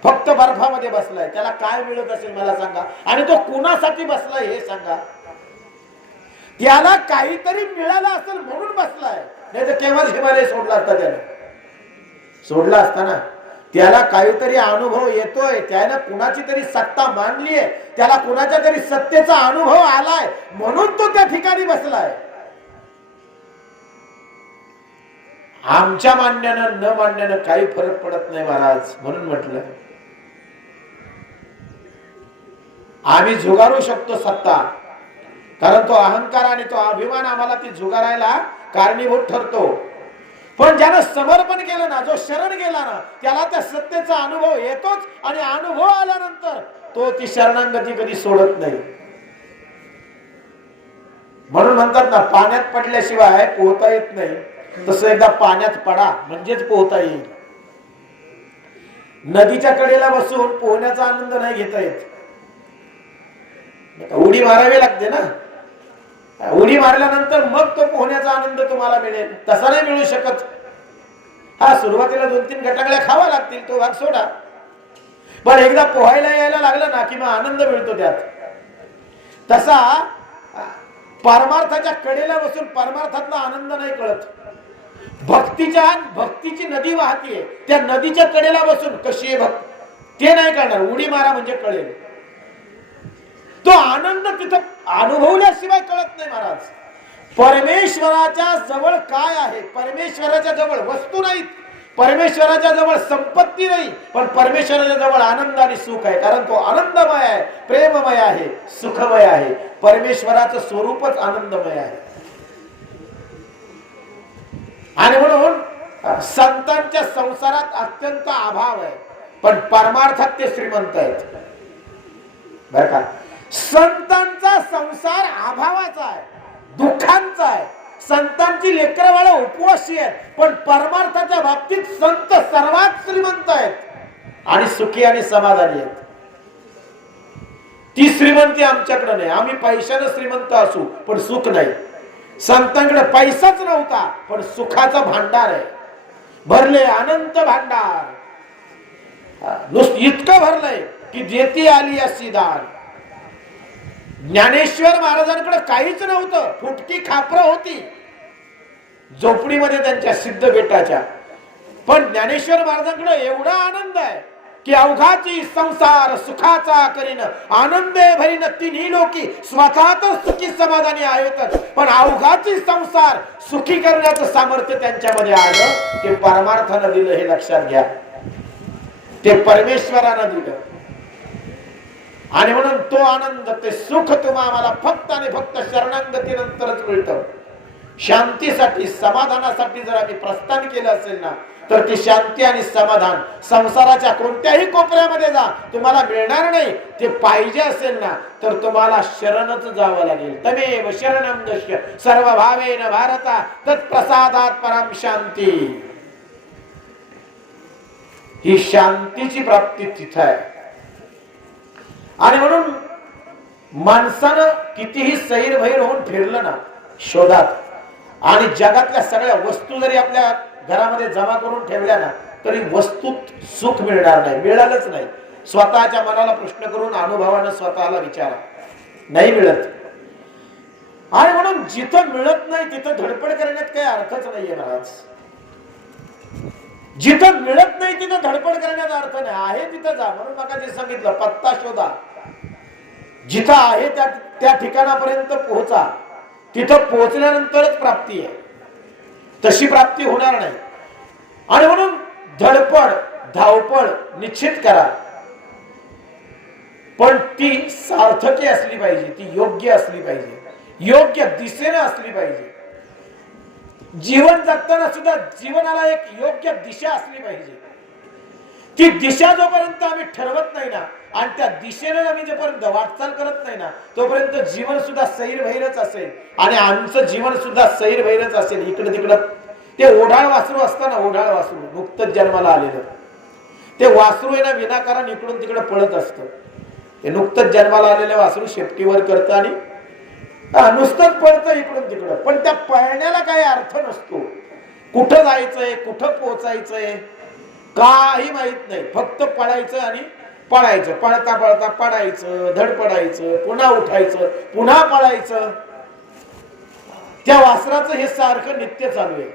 फक्त बर्फामध्ये बसलाय, त्याला काय मिळत असेल मला सांगा? आणि तो कुणासाठी बसलाय हे सांगा? त्याला काहीतरी मिळालं असेल म्हणून बसलाय, नाही तर केव्हाच हिमालय सोडला असता. त्याने सोडला असताना त्याला काहीतरी अनुभव येतोय, त्याला कुणाची तरी सत्ता मानलीये, त्याला कुणाच्या तरी सत्तेचा अनुभव आलाय, म्हणून तो त्या ठिकाणी बसलाय. आमच्या मानण्यानं न मानण्यानं काही फरक पडत नाही महाराज. म्हणून म्हटलं आम्ही झुगारू शकतो सत्ता, कारण तो अहंकार आणि तो अभिमान आम्हाला ती झुगारायला कारणीभूत ठरतो. पण ज्यानं समर्पण केलं ना, जो शरण गेला ना, त्याला त्या सत्तेचा अनुभव येतोच. आणि अनुभव आल्यानंतर तो ती शरणागती कधी सोडत नाही. म्हणून म्हणतात ना, पाण्यात पडल्याशिवाय पोहता येत नाही. तसं एकदा पाण्यात पडा म्हणजेच पोहता येईल. नदीच्या कडेला बसून पोहण्याचा आनंद नाही घेता येत. उडी मारावी लागते ना. उडी मारल्यानंतर मग तो पोहण्याचा आनंद तुम्हाला मिळेल, तसा नाही मिळू शकत. हा, सुरुवातीला 2-3 गटागळ्या खावा लागतील, तो भाग सोडा. पण एकदा पोहायला यायला लागलं ना की मग आनंद मिळतो त्यात. तसा परमार्थाच्या कडेला बसून परमार्थातला आनंद नाही कळत. भक्तीची नदी वाहतीये, त्या नदीच्या कडेला बसून कशी आहे भक्ती ते नाही कळणार. उडी मारा म्हणजे कळेल. तो आनंद तिथं अनुभवल्याशिवाय कळत नाही महाराज. परमेश्वराच्या जवळ काय आहे? परमेश्वराच्या जवळ वस्तू नाहीत, परमेश्वराच्या जवळ संपत्ती नाही, पण परमेश्वराच्या जवळ आनंद आणि सुख आहे. कारण तो आनंदमय आहे, प्रेममय आहे, सुखमय आहे. परमेश्वराचं स्वरूपच आनंदमय आहे. आणि म्हणून संतांच्या संसारात अत्यंत अभाव आहे, पण परमार्थात ते श्रीमंत आहेत. बर का? संतांचा संसार अभावाचा आहे, दुःखांचा आहे. संतांची लेकरं बाळ उपवासी आहेत, पण परमार्थाच्या बाबतीत संत सर्वात श्रीमंत आहेत आणि सुखी आणि समाधानी आहेत. ती श्रीमंती आमच्याकडे नाही. आम्ही पैशाने श्रीमंत असू पण सुख नाही. संतांकडे पैसाच नव्हता पण सुखाचा भांडार आहे, भरले अनंत भांडार. नुसतं इतकं भरलंय की देती आली अशी दान. ज्ञानेश्वर महाराजांकडे काहीच नव्हतं, फुटकी खापरं होती, झोपडीमध्ये त्यांच्या सिद्ध बेटाच्या. पण ज्ञानेश्वर महाराजांकडे एवढा आनंद आहे की अवघाची संसार सुखाचा करीन आनंदे भरीन तिन्ही लोकी स्वतः तर सुखी समाधानी आहेतच, पण अवघाची संसार सुखी करण्याचं सामर्थ्य त्यांच्यामध्ये आलं. ते परमार्थानं दिलं, हे लक्षात घ्या. ते परमेश्वरानं दिलं. आणि म्हणून तो आनंद, ते सुख तुम्हाला फक्त आणि फक्त शरणागतीनंतरच मिळतं. शांतीसाठी समाधानासाठी जर आम्ही प्रस्थान केलं असेल ना, तर ती शांती आणि समाधान संसाराच्या कोणत्याही कोपऱ्यामध्ये जा तुम्हाला मिळणार नाही. ते पाहिजे असेल ना तर तुम्हाला शरणच जावं लागेल. तमेव शरणं दश्य सर्व भावेन भारता तत्प्रसादात परम शांती. ही शांतीची प्राप्ती तिथं आहे. आणि म्हणून माणसानं कितीही सैरभैर होऊन फिरलं ना शोधात, आणि जगातल्या सगळ्या वस्तू जरी आपल्या घरामध्ये जमा करून ठेवल्या ना, तरी वस्तूत सुख मिळणार नाही, मिळालंच नाही. स्वतःच्या मनाला प्रश्न करून अनुभवानं स्वतःला विचारा, नाही मिळत. आणि म्हणून जिथं मिळत नाही तिथं धडपड करण्यात काही अर्थच नाहीये महाराज. जिथं मिळत नाही तिथं धडपड करण्याचा अर्थ नाही. आहे तिथं जा. म्हणून मग जे सांगितलं, पत्ता शोधा. जिथं आहे त्या ठिकाणापर्यंत पोहोचा. तिथं पोहोचल्यानंतरच प्राप्ती आहे, तशी प्राप्ती होणार नाही. आणि म्हणून धडपड धावपळ निश्चित करा, पण ती सार्थकी असली पाहिजे, ती योग्य असली पाहिजे, योग्य दिशेने असली पाहिजे. जीवन जगताना सुद्धा जीवनाला एक योग्य दिशा असली पाहिजे. ती दिशा जोपर्यंत आम्ही ठरवत नाही ना, आणि त्या दिशेने आम्ही जोपर्यंत वाटचाल करत नाही ना, तोपर्यंत जीवन सुद्धा सैरभैरच असेल. आणि आमचं जीवन सुद्धा सैरभैरच असेल. इकडे तिकडं ते ओढाळ वासरू असतं ना, ओढाळ वासरू नुकतंच जन्माला आलेलं, ते वासरू आहे ना विनाकारण इकडून तिकडे पळत असतं. ते नुकतंच जन्माला आलेलं वासरू शेपटीवर करतं आणि नुसतंच पळतं इकडून तिकडं, पण त्या पळण्याला काही अर्थ नसतो. कुठं जायचंय, कुठं पोहोचायचंय काही माहित नाही. फक्त पळायचं आणि पळायचं, पळता पळता पडायचं, धडपडायचं, पुन्हा उठायचं, पुन्हा पळायचं. त्या वासराचं हे सारखं नित्य चालू आहे.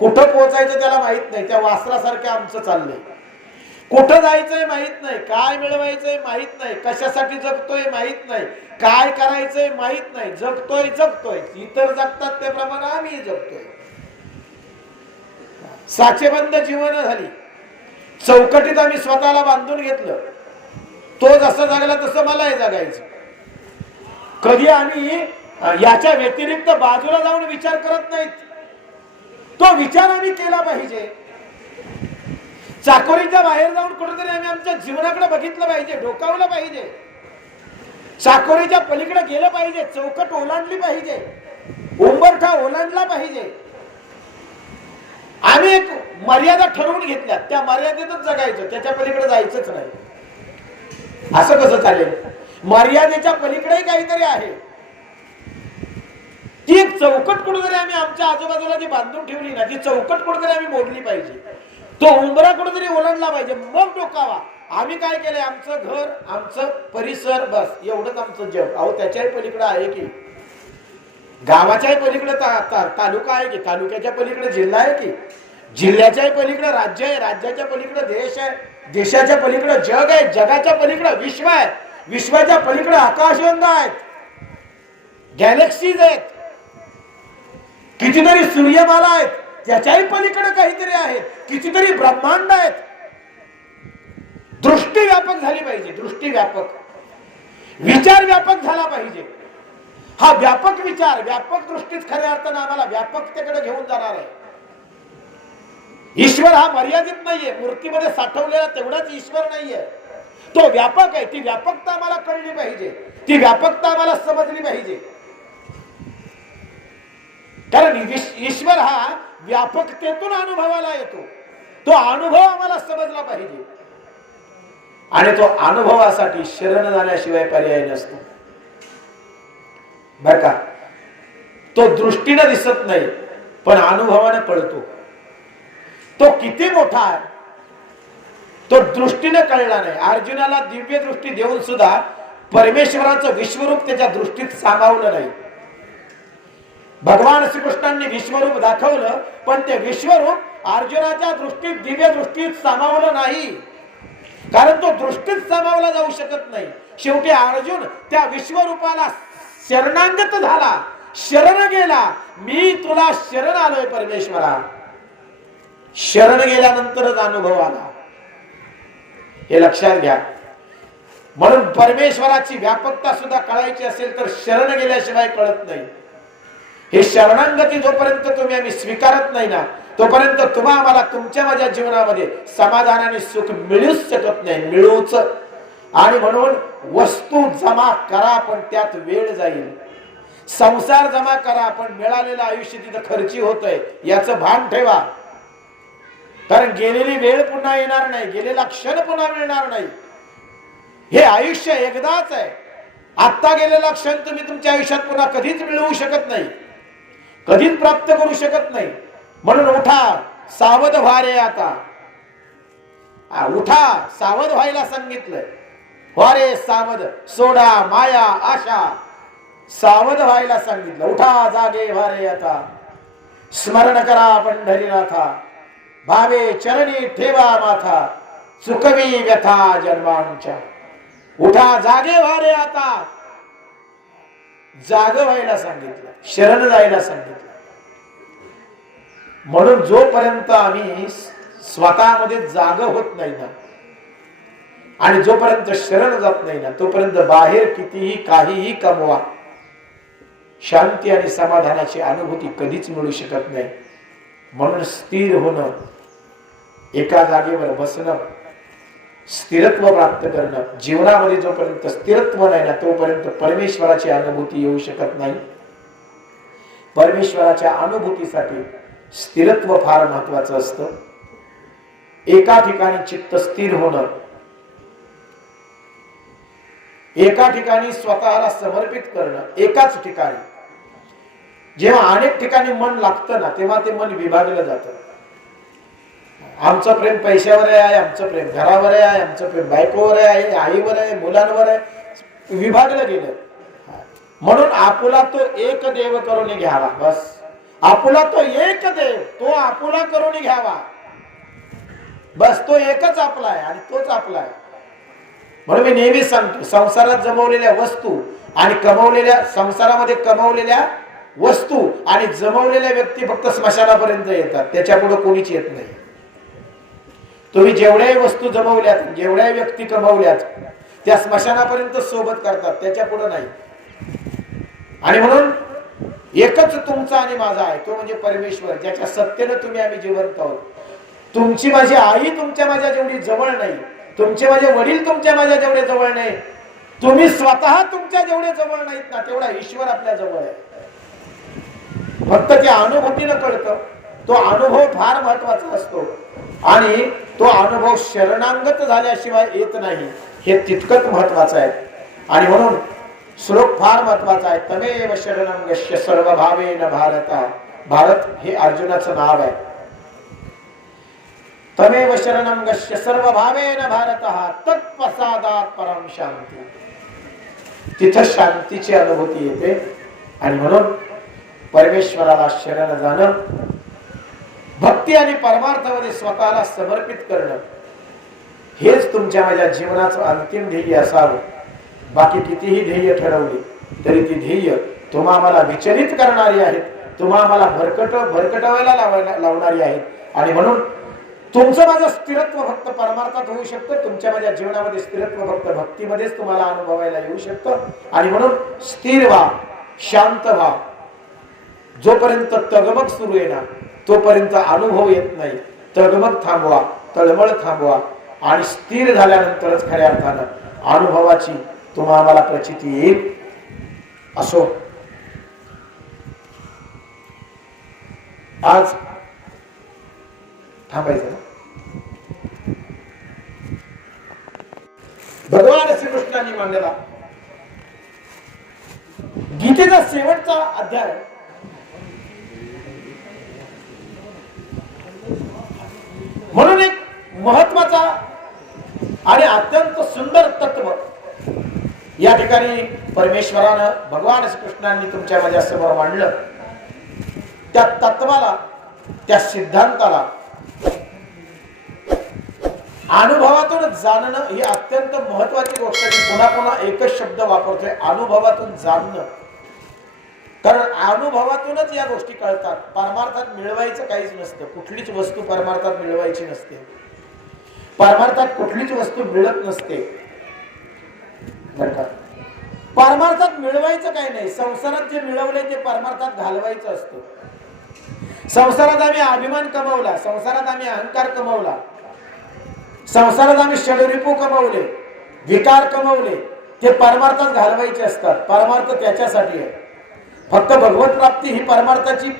कुठं पोहोचायचं त्याला माहित नाही. त्या वासरासारखं आमचं चाललंय. कुठं जायचंय माहित नाही, काय मिळवायचंय माहित नाही, कशासाठी जगतोय माहित नाही, काय करायचंय माहित नाही. जगतोय. इतर जगतात त्याप्रमाणे आम्ही जगतोय. साचेबंद जीवन झाली. चौकटीत आम्ही स्वतःला बांधून घेतलं. तो जसं जगला तसं मलाही जगायचं. कधी आम्ही याच्या व्यतिरिक्त बाजूला जाऊन विचार करत नाहीत. तो विचार आम्ही केला पाहिजे. चाकोरीच्या बाहेर जाऊन कुठेतरी आम्ही आमच्या जीवनाकडे बघितलं पाहिजे, डोकावलं पाहिजे. चाकोरीच्या पलीकडे गेलं पाहिजे, चौकट ओलांडली पाहिजे, उंबरठा ओलांडला पाहिजे. आम्ही एक मर्यादा ठरवून घेतल्या, त्या मर्यादेतच जगायचं, त्याच्या पलीकडे जायचंच नाही. असं कसं चालेल? मर्यादेच्या पलीकडे काहीतरी आहे. ती एक चौकट कुठेतरी आम्ही आमच्या आजूबाजूला जी बांधून ठेवली ना, ती चौकट कुठेतरी आम्ही मोडली पाहिजे. तो उंबरा कुठेतरी ओलांडला पाहिजे, मग डोकावा. आम्ही काय केलंय, आमचं घर, आमचं परिसर, बस एवढंच आमचं जग. अहो त्याच्याही पलीकडे आहे की, गावाच्याही पलीकडे तालुका आहे की, तालुक्याच्या पलीकडे जिल्हा आहे की, जिल्ह्याच्याही पलीकडे राज्य आहे, राज्याच्या पलीकडे देश आहे, देशाच्या पलीकडे जग आहे, जगाच्या पलीकडे विश्व आहे, विश्वाच्या पलीकडे आकाशगंगा आहेत, गॅलेक्सीज आहेत, कितीतरी सूर्यमाला आहेत, त्याच्याही पलीकडे काहीतरी आहेत, कितीतरी ब्रह्मांड आहेत. दृष्टी व्यापक झाली पाहिजे. दृष्टी व्यापक, विचार व्यापक झाला पाहिजे. हा व्यापक विचार, व्यापक दृष्टीच खऱ्या अर्थानं आम्हाला व्यापकतेकडे घेऊन जाणार आहे. ईश्वर हा मर्यादित नाहीये, मूर्तीमध्ये साठवलेला तेवढाच ईश्वर नाहीये, तो व्यापक आहे. ती व्यापकता आम्हाला कळली पाहिजे, ती व्यापकता आम्हाला समजली पाहिजे. कारण ईश्वर हा व्यापकतेतून अनुभवाला येतो. तो अनुभव आम्हाला समजला पाहिजे. आणि तो अनुभवासाठी शरण जाण्याशिवाय पर्याय नसतो बर का. तो दृष्टीने दिसत नाही, पण अनुभवाने कळतो. तो किती मोठा आहे तो दृष्टीने कळला नाही. अर्जुनाला दिव्य दृष्टी देऊन सुद्धा परमेश्वराचं विश्वरूप त्याच्या दृष्टीत सामावलं नाही. भगवान श्रीकृष्णांनी विश्वरूप दाखवलं, पण ते विश्वरूप अर्जुनाच्या दृष्टीत दिव्य दृष्टीत सामावलं नाही, कारण तो दृष्टीत सामावला जाऊ शकत नाही. शेवटी अर्जुन त्या विश्वरूपाला शरणागत झाला, शरण गेला. मी तुला शरण आलोय परमेश्वरा. शरण गेल्यानंतरच अनुभव आला, हे लक्षात घ्या. म्हणून परमेश्वराची व्यापकता सुद्धा कळायची असेल तर शरण गेल्याशिवाय कळत नाही. हे शरणागती जोपर्यंत तुम्ही आम्ही स्वीकारत नाही ना, तोपर्यंत तुम्हा मला तुमच्या माझ्या जीवनामध्ये समाधानाने सुख मिळूच शकत नाही, मिळूच. आणि म्हणून वस्तू जमा करा पण त्यात वेळ जाईल. संसार जमा करा पण मिळालेलं आयुष्य तिथं खर्ची होतंय याचं भान ठेवा. कारण गेलेली वेळ पुन्हा येणार नाही, गेलेला क्षण पुन्हा मिळणार नाही. हे आयुष्य एकदाच आहे. आता गेलेला क्षण तुम्ही तुमच्या आयुष्यात पुन्हा कधीच मिळवू शकत नाही, कधीच प्राप्त करू शकत नाही. म्हणून उठा, सावध व्हा रे आता. उठा, सावध व्हायला सांगितलंय. व्हा रे सावध, सोडा माया आशा. सावध व्हायला सांगितलं. उठा, जागे व्हा रे आता. स्मरण करा पंढरीनाथा, भावे चरणी ठेवा माथा. चुकवी व्यथा जन्मांच्या. उठा, जागे व्हा रे आता. जाग व्हायला सांगितलं, शरण जायला सांगितलं. म्हणून जोपर्यंत आम्ही स्वतःमध्ये जाग होत नाही ना, आणि जोपर्यंत शरण जात नाही ना, तोपर्यंत बाहेर कितीही काहीही कमवा, शांती आणि समाधानाची अनुभूती कधीच मिळू शकत नाही. म्हणून स्थिर होणं, एका जागेवर बसणं, स्थिरत्व प्राप्त करणं. जीवनामध्ये जोपर्यंत स्थिरत्व नाही ना, तोपर्यंत परमेश्वराची अनुभूती येऊ शकत नाही. परमेश्वराच्या अनुभूतीसाठी स्थिरत्व फार महत्वाचं असतं. एका ठिकाणी चित्त स्थिर होणं, एका ठिकाणी स्वतःला समर्पित करणं. एकाच ठिकाणी. जेव्हा अनेक ठिकाणी मन लागतं ना, तेव्हा ते मन विभागलं जातं. आमचं प्रेम पैशावर आहे, आमचं प्रेम घरावर आहे, आमचं प्रेम बायकोवर आहे, आईवर आहे, मुलांवर आहे, विभागलं गेलं. म्हणून आपुला तो एक देव करून घ्यावा. बस, आपुला तो एक देव, तो आपुला करून घ्यावा. बस, तो एकच आपला आहे आणि तोच आपला आहे. म्हणून मी नेहमी सांगतो, संसारात जमवलेल्या वस्तू आणि कमवलेल्या, संसारामध्ये कमवलेल्या वस्तू आणि जमवलेल्या व्यक्ती फक्त स्मशानापर्यंत येतात, त्याच्यापुढे कोणीच येत नाही. तुम्ही जेवढ्याही वस्तू जमवल्यात, जेवढ्याही व्यक्ती कमवल्यात, त्या स्मशानापर्यंत सोबत करतात, त्याच्या पुढे नाही. आणि म्हणून एकच तुमचा आणि माझा आहे, तो म्हणजे परमेश्वर, ज्याच्या सत्तेनं तुम्ही आम्ही जिवंत आहोत. तुमची माझी आई तुमच्या माझ्या जेवढी जवळ नाही, तुमचे माझे वडील तुमच्या माझ्या जेवढे जवळ नाही, तुम्ही स्वतः तुमच्या जेवढे जवळ नाहीत ना, तेवढा ईश्वर आपल्या जवळ आहे. फक्त त्या अनुभूतीनं कळतं. तो अनुभव फार महत्वाचा असतो आणि तो अनुभव शरणागत झाल्याशिवाय येत नाही, हे तितकंच महत्वाचं आहे. आणि म्हणून श्लोक फार महत्वाचा आहे. तमेव शरणं गच्छ सर्वभावेन भारत. भारत हे अर्जुनाचं नाव आहे. तमेव शरणं गच्छ सर्वभावेन भारतः तत्प्रसादात् परम शांती. तिथं शांतीची अनुभूती येते. आणि म्हणून परमेश्वराला शरण जाणं, भक्ती आणि परमार्थामध्ये स्वतःला समर्पित करणं, हेच तुमच्या माझ्या जीवनाचं अंतिम ध्येय असावं. बाकी कितीही ध्येय ठरवली तरी ती ध्येय तुम्हा आम्हाला विचलित करणारी आहेत, तुम्हा आम्हाला भरकटवायला लावणारी आहेत. आणि म्हणून तुमचं माझं स्थिरत्व फक्त परमार्थात होऊ शकतं. तुमच्या माझ्या जीवनामध्ये स्थिरत्व फक्त भक्तीमध्येच तुम्हाला अनुभवायला येऊ शकतं. आणि म्हणून स्थिर व्हा, शांत व्हा. जोपर्यंत तगमग सुरू आहे ना, तोपर्यंत अनुभव येत नाही. तगमग थांबवा, तळमळ थांबवा आणि स्थिर झाल्यानंतरच खऱ्या अर्थानं अनुभवाची तुम्हा आम्हाला प्रचिती येईल. असो, आज थांबायचं. भगवान श्रीकृष्णांनी मांडला गीतेचा शेवटचा अध्याय. म्हणून एक महत्वाचा आणि अत्यंत सुंदर तत्व या ठिकाणी परमेश्वरानं, भगवान श्रीकृष्णांनी तुमच्या माझ्या समोर मांडलं. त्या तत्वाला, त्या सिद्धांताला अनुभवातून जाणणं ही अत्यंत महत्वाची गोष्ट आहे. पुन्हा पुन्हा एकच शब्द वापरतोय, अनुभवातून जाणणं. कारण अनुभवातूनच या गोष्टी कळतात. परमार्थात मिळवायचं काहीच नसतं. कुठलीच वस्तू परमार्थात मिळवायची नसते. परमार्थात कुठलीच वस्तू मिळत नसते. परमार्थात मिळवायचं काही नाही. संसारात जे मिळवले ते परमार्थात घालवायचं असतं. संसारात आम्ही अभिमान कमवला, संसारात आम्ही अहंकार कमवला, संसारात आम्ही षडरिपू कमवले, विकार कमवले, ते परमार्थात घालवायचे असतात. परमार्थ त्याच्यासाठी आहे. फक्त भगवत प्राप्ती ही परमार्थाची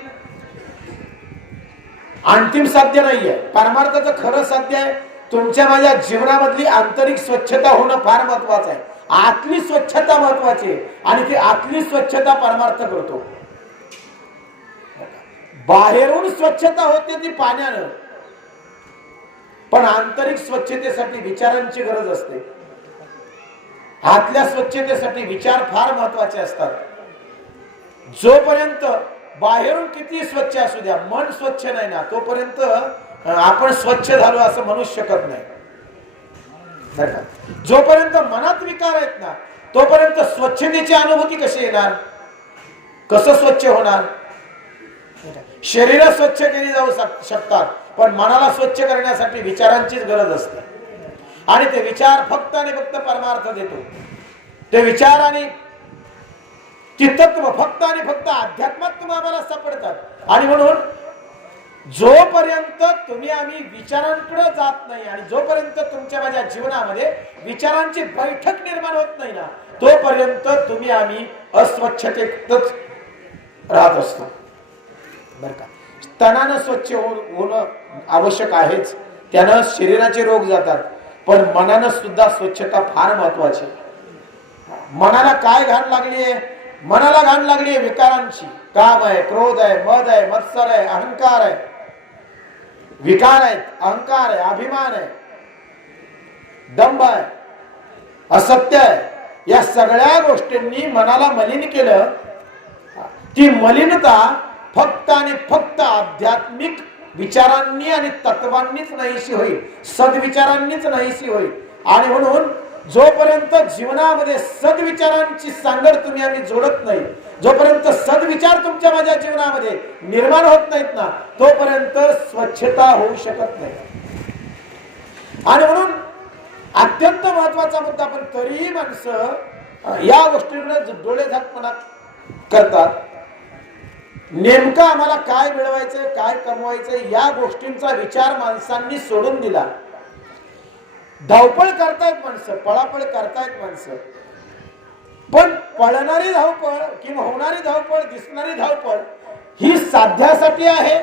अंतिम साध्य नाहीये. परमार्थाचं खरं साध्य आहे तुमच्या माझ्या जीवनामधली आंतरिक स्वच्छता होणं फार महत्वाचं आहे. आतली स्वच्छता महत्वाची आहे आणि ती आतली स्वच्छता परमार्थ करतो. बाहेरून स्वच्छता होते ती पाण्यानं, पण आंतरिक स्वच्छतेसाठी विचारांची गरज असते. आतल्या स्वच्छतेसाठी विचार फार महत्वाचे असतात. जोपर्यंत बाहेरून किती स्वच्छ असू द्या, मन स्वच्छ नाही ना, तोपर्यंत आपण स्वच्छ झालो असं म्हणू शकत नाही. जोपर्यंत मनात विकार आहेत ना, तोपर्यंत स्वच्छतेची अनुभूती कशी येणार, कसं स्वच्छ होणार? शरीर स्वच्छ केली जाऊ शकतात, पण मनाला स्वच्छ करण्यासाठी विचारांचीच गरज असते. आणि ते विचार फक्त आणि फक्त परमार्थ देतो. ते विचार आणि ती तत्व फक्त आणि फक्त अध्यात्मात तुम्हाला सापडतात. आणि म्हणून जोपर्यंत तुम्ही आम्ही विचारांकडे जात नाही आणि जोपर्यंत तुमच्या माझ्या जीवनामध्ये विचारांची बैठक निर्माण होत नाही ना, तोपर्यंत तुम्ही आम्ही अस्वच्छतेतच राहत असतो. बरं का? तनानं स्वच्छ होणं आवश्यक आहेच, त्यानं शरीराचे रोग जातात, पण मनानं सुद्धा स्वच्छता फार महत्वाची. मनाला काय घाण लागली आहे? मनाला घाण लागली आहे विकारांची. काम आहे, क्रोध आहे, मद आहे, मत्सर आहे, अहंकार आहे, विकार आहेत, अहंकार आहे, अभिमान आहे, दंभ आहे, असत्य आहे. या सगळ्या गोष्टींनी मनाला मलिन केलं. ती मलिनता फक्त आणि फक्त आध्यात्मिक विचारांनी आणि तत्वांनीच नाहीशी होईल, सद्विचारांनीच नाहीशी होईल. आणि म्हणून जोपर्यंत जीवनामध्ये सद्विचारांची सांगड तुम्ही आम्ही जोडत नाही, जोपर्यंत सद्विचार तुमच्या माझ्या जीवनामध्ये निर्माण होत नाहीत ना, तोपर्यंत स्वच्छता होऊ शकत नाही. आणि म्हणून अत्यंत महत्वाचा मुद्दा, पण तरीही माणसं या गोष्टीकडे डोळे झाकपणा करतात. नेमकं आम्हाला काय मिळवायचंय, काय कमवायचंय, या गोष्टींचा विचार माणसांनी सोडून दिला. धावपळ करतायत माणसं, पळापळ करतायत माणसं, पण पळणारी धावपळ किंवा होणारी धावपळ, दिसणारी धावपळ ही साध्यासाठी आहे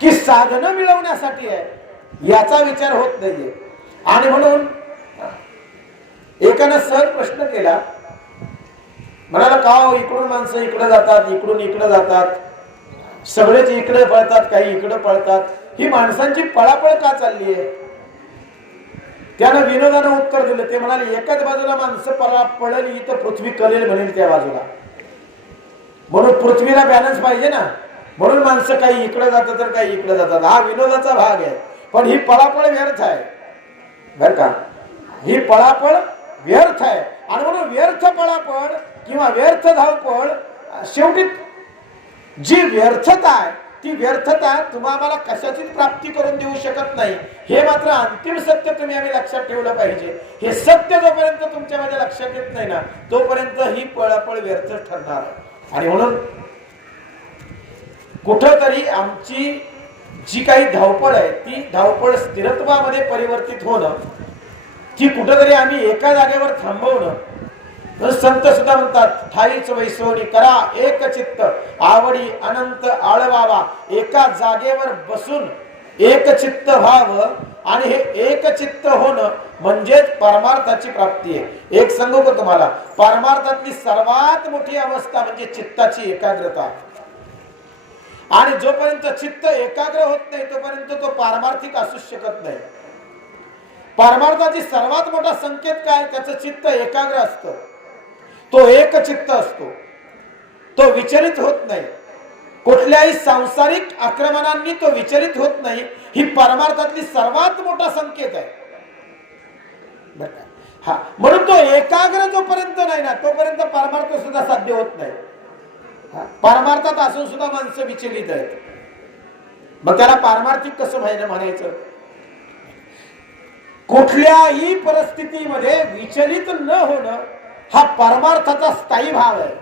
की साधनं मिळवण्यासाठी आहे, याचा विचार होत नाहीये. आणि म्हणून एकानं सहज प्रश्न केला, म्हणाला का हो इकडून माणसं इकडे जातात, इकडून इकडे जातात, सगळेच इकडे पळतात, काही इकडे पळतात, ही माणसांची पळापळ का चालली आहे? त्यानं विनोदानं उत्तर दिलं. ते म्हणाले एकाच बाजूला माणसं पळली तर पृथ्वी कलेल म्हणेल त्या बाजूला, म्हणून पृथ्वीला बॅलन्स पाहिजे ना, म्हणून माणसं काही इकडे जातात तर काही इकडे जातात. हा विनोदाचा भाग आहे, पण ही पळापळ व्यर्थ आहे. बर का? ही पळापळ व्यर्थ आहे. आणि म्हणून व्यर्थ पळापळ किंवा व्यर्थ धावपळ, शेवटी जी व्यर्थता आहे ती व्यर्थता तुम्हाला कशाचीच प्राप्ती करून देऊ शकत नाही. हे मात्र अंतिम सत्य तुम्ही आम्ही लक्षात ठेवलं पाहिजे. हे सत्य जोपर्यंत तुमच्या माझ्या लक्षात येत नाही ना, तोपर्यंत ही पळापळ व्यर्थ ठरणार. आणि म्हणून कुठंतरी आमची जी काही धावपळ आहे ती धावपळ स्थिरत्वामध्ये परिवर्तित होणं, ती कुठंतरी आम्ही एका जागेवर थांबवणं. संत सुद्धा म्हणतात, ठाईच वैसोनी करा एक चित्त, आवडी अनंत आळवावा. एका जागेवर बसून एक चित्त व्हावं, आणि हे एक चित्त होणं म्हणजेच परमार्थाची प्राप्ती आहे. एक सांगू का तुम्हाला, परमार्थातली सर्वात मोठी अवस्था म्हणजे चित्ताची एकाग्रता. आणि जोपर्यंत चित्त एकाग्र होत नाही तोपर्यंत तो पारमार्थिक असू शकत नाही. परमार्थाची सर्वात मोठा संकेत काय? त्याचं चित्त एकाग्र असतं, तो एक चित्त असतो, तो विचलित होत नाही. कुठल्याही सांसारिक आक्रमणांनी तो विचलित होत नाही, ही परमार्थातली सर्वात मोठा संकेत आहे. हा, म्हणून तो एकाग्र जोपर्यंत नाही ना तोपर्यंत परमार्थ सुद्धा साध्य होत नाही. परमार्थात असून सुद्धा माणसं विचलित आहेत. मग त्याला पारमार्थिक कसं म्हणायचं? कुठल्याही परिस्थितीमध्ये विचलित न होणं हा परमार्थाचा स्थायी भाव आहे.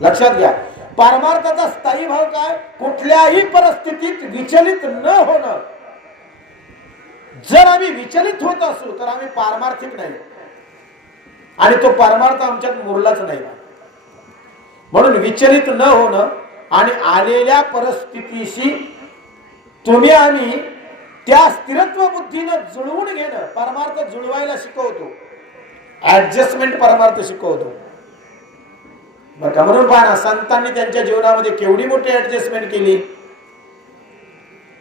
लक्षात घ्या, परमार्थाचा स्थायी भाव काय? कुठल्याही परिस्थितीत विचलित न होणं. जर आम्ही विचलित होत असू तर आम्ही पारमार्थिक नाही, आणि तो परमार्थ आमच्यात मुरलाच नाही. म्हणून विचलित न होणं आणि आलेल्या परिस्थितीशी तुम्ही आम्ही त्या स्थिरत्व बुद्धीनं जुळवून घेणं परमार्थ जुळवायला शिकवतो. ऍडजस्टमेंट परमार्थ शिकवतो. बरं का? म्हणून पहा ना, संतांनी त्यांच्या जीवनामध्ये केवढी मोठी ऍडजस्टमेंट केली,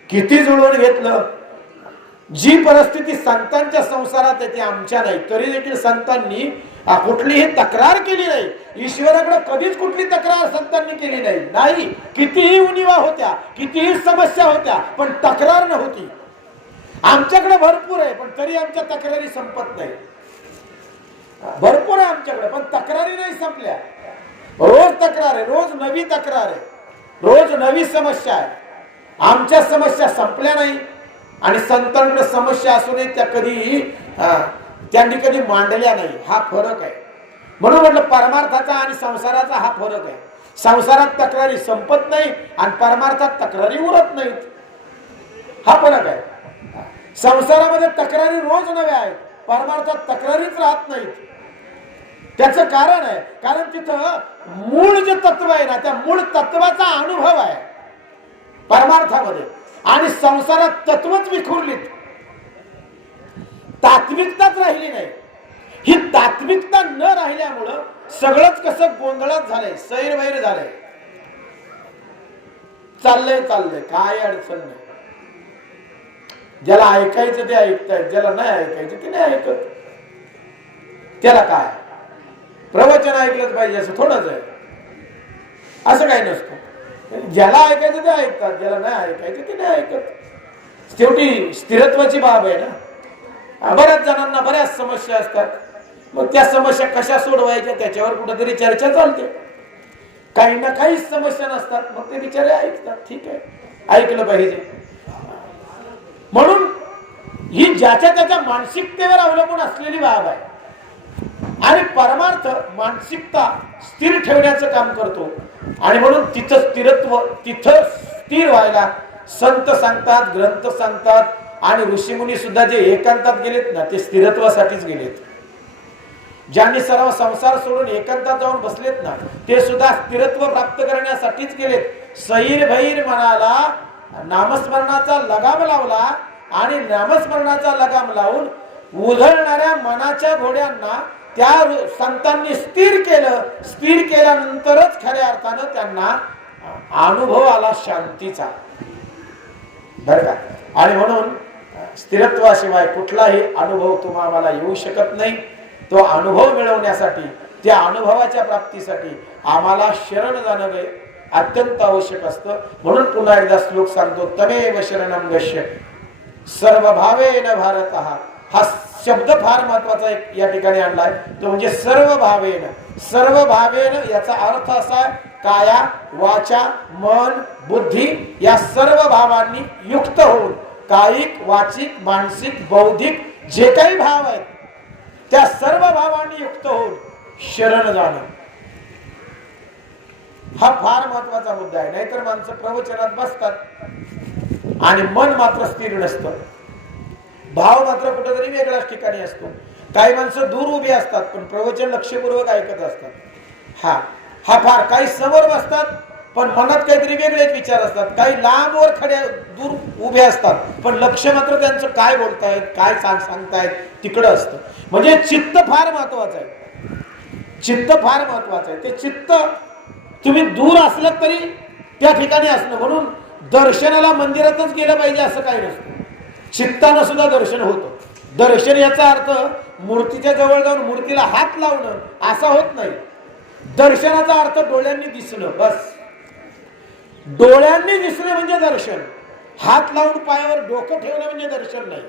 किती जुळवून घेतलं. जी परिस्थिती संतांच्या संसारात आहे ती आमच्या नाही, तरी देखील संतांनी कुठलीही तक्रार केली नाही. ईश्वराकडे कधीच कुठली तक्रार संतांनी केली नाही. कितीही उणिवा होत्या, कितीही समस्या होत्या, पण तक्रार नव्हती. आमच्याकडे भरपूर आहे पण तरी आमच्या तक्रारी संपत नाही. भरपूर आहे आमच्याकडे पण तक्रारी नाही संपल्या. रोज तक्रार आहे, रोज नवी तक्रार आहे, रोज नवी समस्या आहे. आमच्या समस्या संपल्या नाही आणि संतांकडे समस्या असूनही त्या कधी त्यांनी कधी मांडल्या नाही. हा फरक आहे. म्हणून म्हटलं परमार्थाचा आणि संसाराचा हा फरक आहे. संसारात तक्रारी संपत नाही आणि परमार्थात तक्रारी उरत नाहीत. हा फरक आहे. संसारामध्ये तक्रारी रोज नव्या आहेत, परमार्थात तक्रारीच राहत नाहीत. त्याचं कारण आहे, कारण तिथं मूळ जे तत्व आहे ना त्या मूळ तत्वाचा अनुभव आहे परमार्थामध्ये, आणि संसारात तत्वच विखुरलीत, तात्विकताच राहिली नाही. ही तात्विकता न राहिल्यामुळं सगळंच कसं गोंधळात झालंय, सैरवैर झालंय. चाललंय काय अडचण नाही. ज्याला ऐकायचं ते ऐकतायत, ज्याला नाही ऐकायचं ते नाही ऐकत. त्याला काय प्रवचन ऐकलंच पाहिजे असं थोडंच आहे, असं काही नसतं. ज्याला ऐकायचं ते ऐकतात, ज्याला नाही ऐकायचं ते नाही ऐकत. शेवटी स्थिरत्वाची बाब आहे ना. बऱ्याच जणांना बऱ्याच समस्या असतात, मग त्या समस्या कशा सोडवायच्या त्याच्यावर कुठेतरी चर्चा चालते. काही ना काही समस्या नसतात, मग ते बिचारे ऐकतात. ठीक आहे, ऐकलं पाहिजे. म्हणून ही ज्याच्या त्याच्या मानसिकतेवर अवलंबून असलेली बाब आहे. आणि परमार्थ मानसिकता स्थिर ठेवण्याचं काम करतो. आणि म्हणून तिथं स्थिरत्व, तिथं स्थिर व्हायला संत सांगतात, ग्रंथ सांगतात, आणि ऋषीमुनी सुद्धा जे एकांतात गेलेत ना ते स्थिरत्वासाठीच गेलेत. ज्यांनी सर्व संसार सोडून एकांतात जाऊन बसलेत ना ते सुद्धा स्थिरत्व प्राप्त करण्यासाठीच गेलेत. सैर भैर मनाला नामस्मरणाचा लगाम लावला आणि नामस्मरणाचा लगाम लावून उधळणाऱ्या मनाच्या घोड्यांना त्या संतांनी स्थिर केलं. स्थिर केल्यानंतरच खऱ्या अर्थानं त्यांना अनुभव आला शांतीचा, बरं का. आणि म्हणून स्थिरत्वाशिवाय कुठलाही अनुभव तुम्हाला येऊ शकत नाही. तो अनुभव मिळवण्यासाठी, त्या अनुभवाच्या प्राप्तीसाठी आम्हाला शरण जाणं अत्यंत आवश्यक असतं. म्हणून पुन्हा एकदा श्लोक सांगतो, तमेव शरणं गच्छ सर्व भावेन भारतः. हा शब्द फार महत्वाचा एक या ठिकाणी आणलाय, तो म्हणजे सर्व भावेन. सर्व भावेन याचा अर्थ असा आहे, काया वाचा मन बुद्धी या सर्व भावांनी युक्त होऊन, कायिक वाचिक मानसिक बौद्धिक जे काही भाव आहेत त्या सर्व भावांनी युक्त होऊन शरण जाणं हा फार महत्वाचा मुद्दा आहे. नाहीतर माणसं प्रवचनात बसतात आणि मन मात्र स्थिर नसतं, भाव मात्र कुठेतरी वेगळ्याच ठिकाणी असतो. काही माणसं दूर उभी असतात पण प्रवचन लक्षपूर्वक ऐकत असतात. हा फार काही समोर बसतात पण मनात काहीतरी वेगळेच विचार असतात. काही लांबवर खड्या दूर उभे असतात पण लक्ष मात्र त्यांचं काय बोलतायत, काय सांगतायत तिकडं असतं. म्हणजे चित्त फार महत्वाचं आहे. चित्त फार महत्वाचं आहे. ते चित्त तुम्ही दूर असलं तरी त्या ठिकाणी असणं. म्हणून दर्शनाला मंदिरातच गेलं पाहिजे असं काही नसतं. चित्तानं सुद्धा दर्शन होतं. दर्शन याचा अर्थ मूर्तीच्या जवळ जाऊन मूर्तीला हात लावणं असा होत नाही. दर्शनाचा अर्थ डोळ्यांनी दिसणं, बस. डोळ्यांनी दिसणे म्हणजे दर्शन, हात लावून पायावर डोकं ठेवणं म्हणजे दर्शन नाही.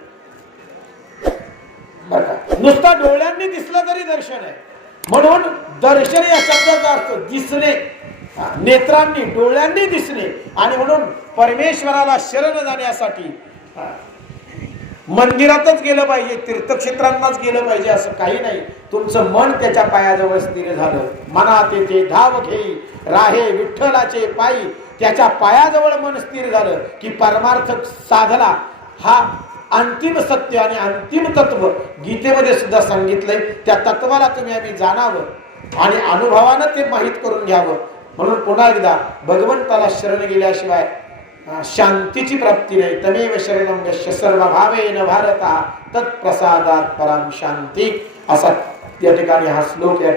नुसता डोळ्यांनी दिसलं तरी दर्शन आहे. म्हणून दर्शन या शब्दाचा अर्थ दिसणे, नेत्रांनी डोळ्यांनी दिसणे. आणि म्हणून परमेश्वराला शरण जाण्यासाठी मंदिरातच गेलं पाहिजे, तीर्थक्षेत्रांनाच गेलं पाहिजे असं काही नाही. तुमचं मन त्याच्या पायाजवळ स्थिर झालं, मनात येथे धाव घेई राहे विठ्ठलाचे पायी, त्याच्या पायाजवळ मन स्थिर झालं की परमार्थ साधला. हा अंतिम सत्य आणि अंतिम तत्व गीतेमध्ये सुद्धा सांगितलंय. त्या तत्वाला तुम्ही आम्ही जाणावं आणि अनुभवानं ते माहीत करून घ्यावं. म्हणून पुन्हा एकदा भगवंताला शरण गेल्याशिवाय शांतीची प्राप्ती नाही. तमेव शरणं यस्य सर्वभावेन भारता तत्प्रसादात पराम शांती, असा त्या ठिकाणी हा श्लोक या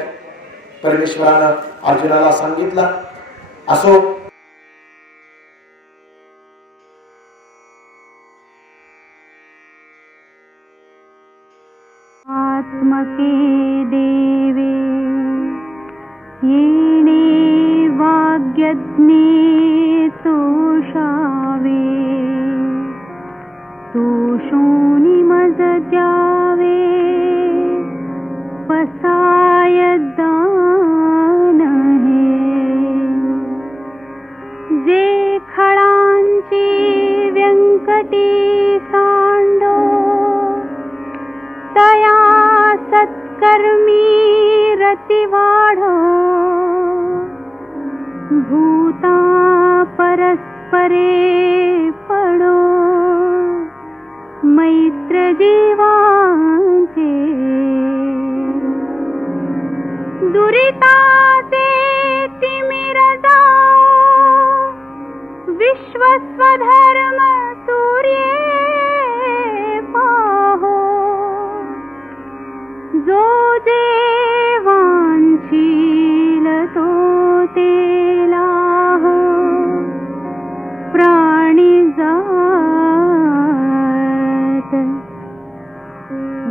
परमेश्वरानं अर्जुनाला सांगितला. असो, आत्मके देवे येणे वाग्यज्ञे तोषावे, तोषोनि मज द्यावे पसाय दान हे. जे खळांची व्यंकटी सांडो, तया सत्कर्मी रती वाढो. भूता परस्परे पडो, मैत्र जीवांचे. दुरिताचे तिमिर जाओ, विश्वस्वधर्म सूर्ये पाहो. जो देवांशील तो तेला प्राणी जात.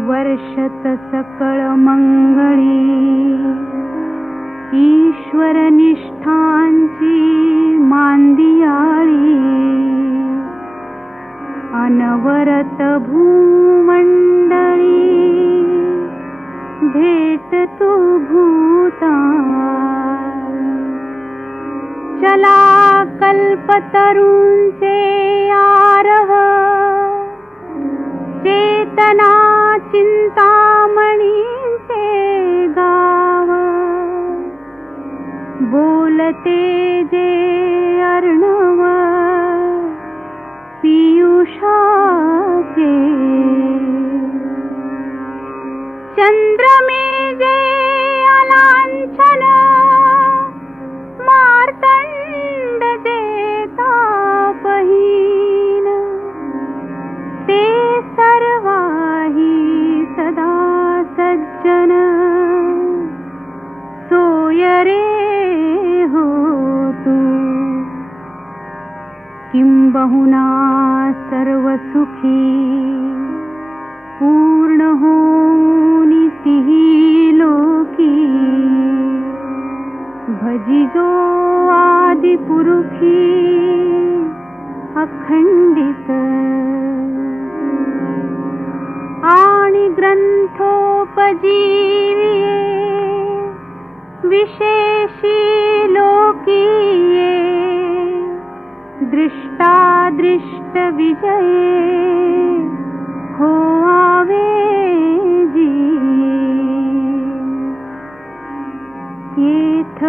वर्षत सकळ मंगळी, ईश्वर निष्ठांची मांदियाळी. अनवरत भूमंडळी, भेट तू भूता. चला कल्पतरूंचे आरव, चेतना चिंतामणींचे गाव. बोलते जे अर्णव पियुषाचे. चंद्रमे जे अलांछन, मार्तंड जे तापहीन. ते सर्वाही सदा सज्जन, सोय रे हो तू. किंबहुना सर्व सुखी, पूर्ण होनी तिही लोकी. भजिजो आदि पुरुषी, अखंडित. आणि ग्रंथोपजीविये, विशेषी लोकीये. दृष्टादृष्ट विजये, हो आवे जी. येथ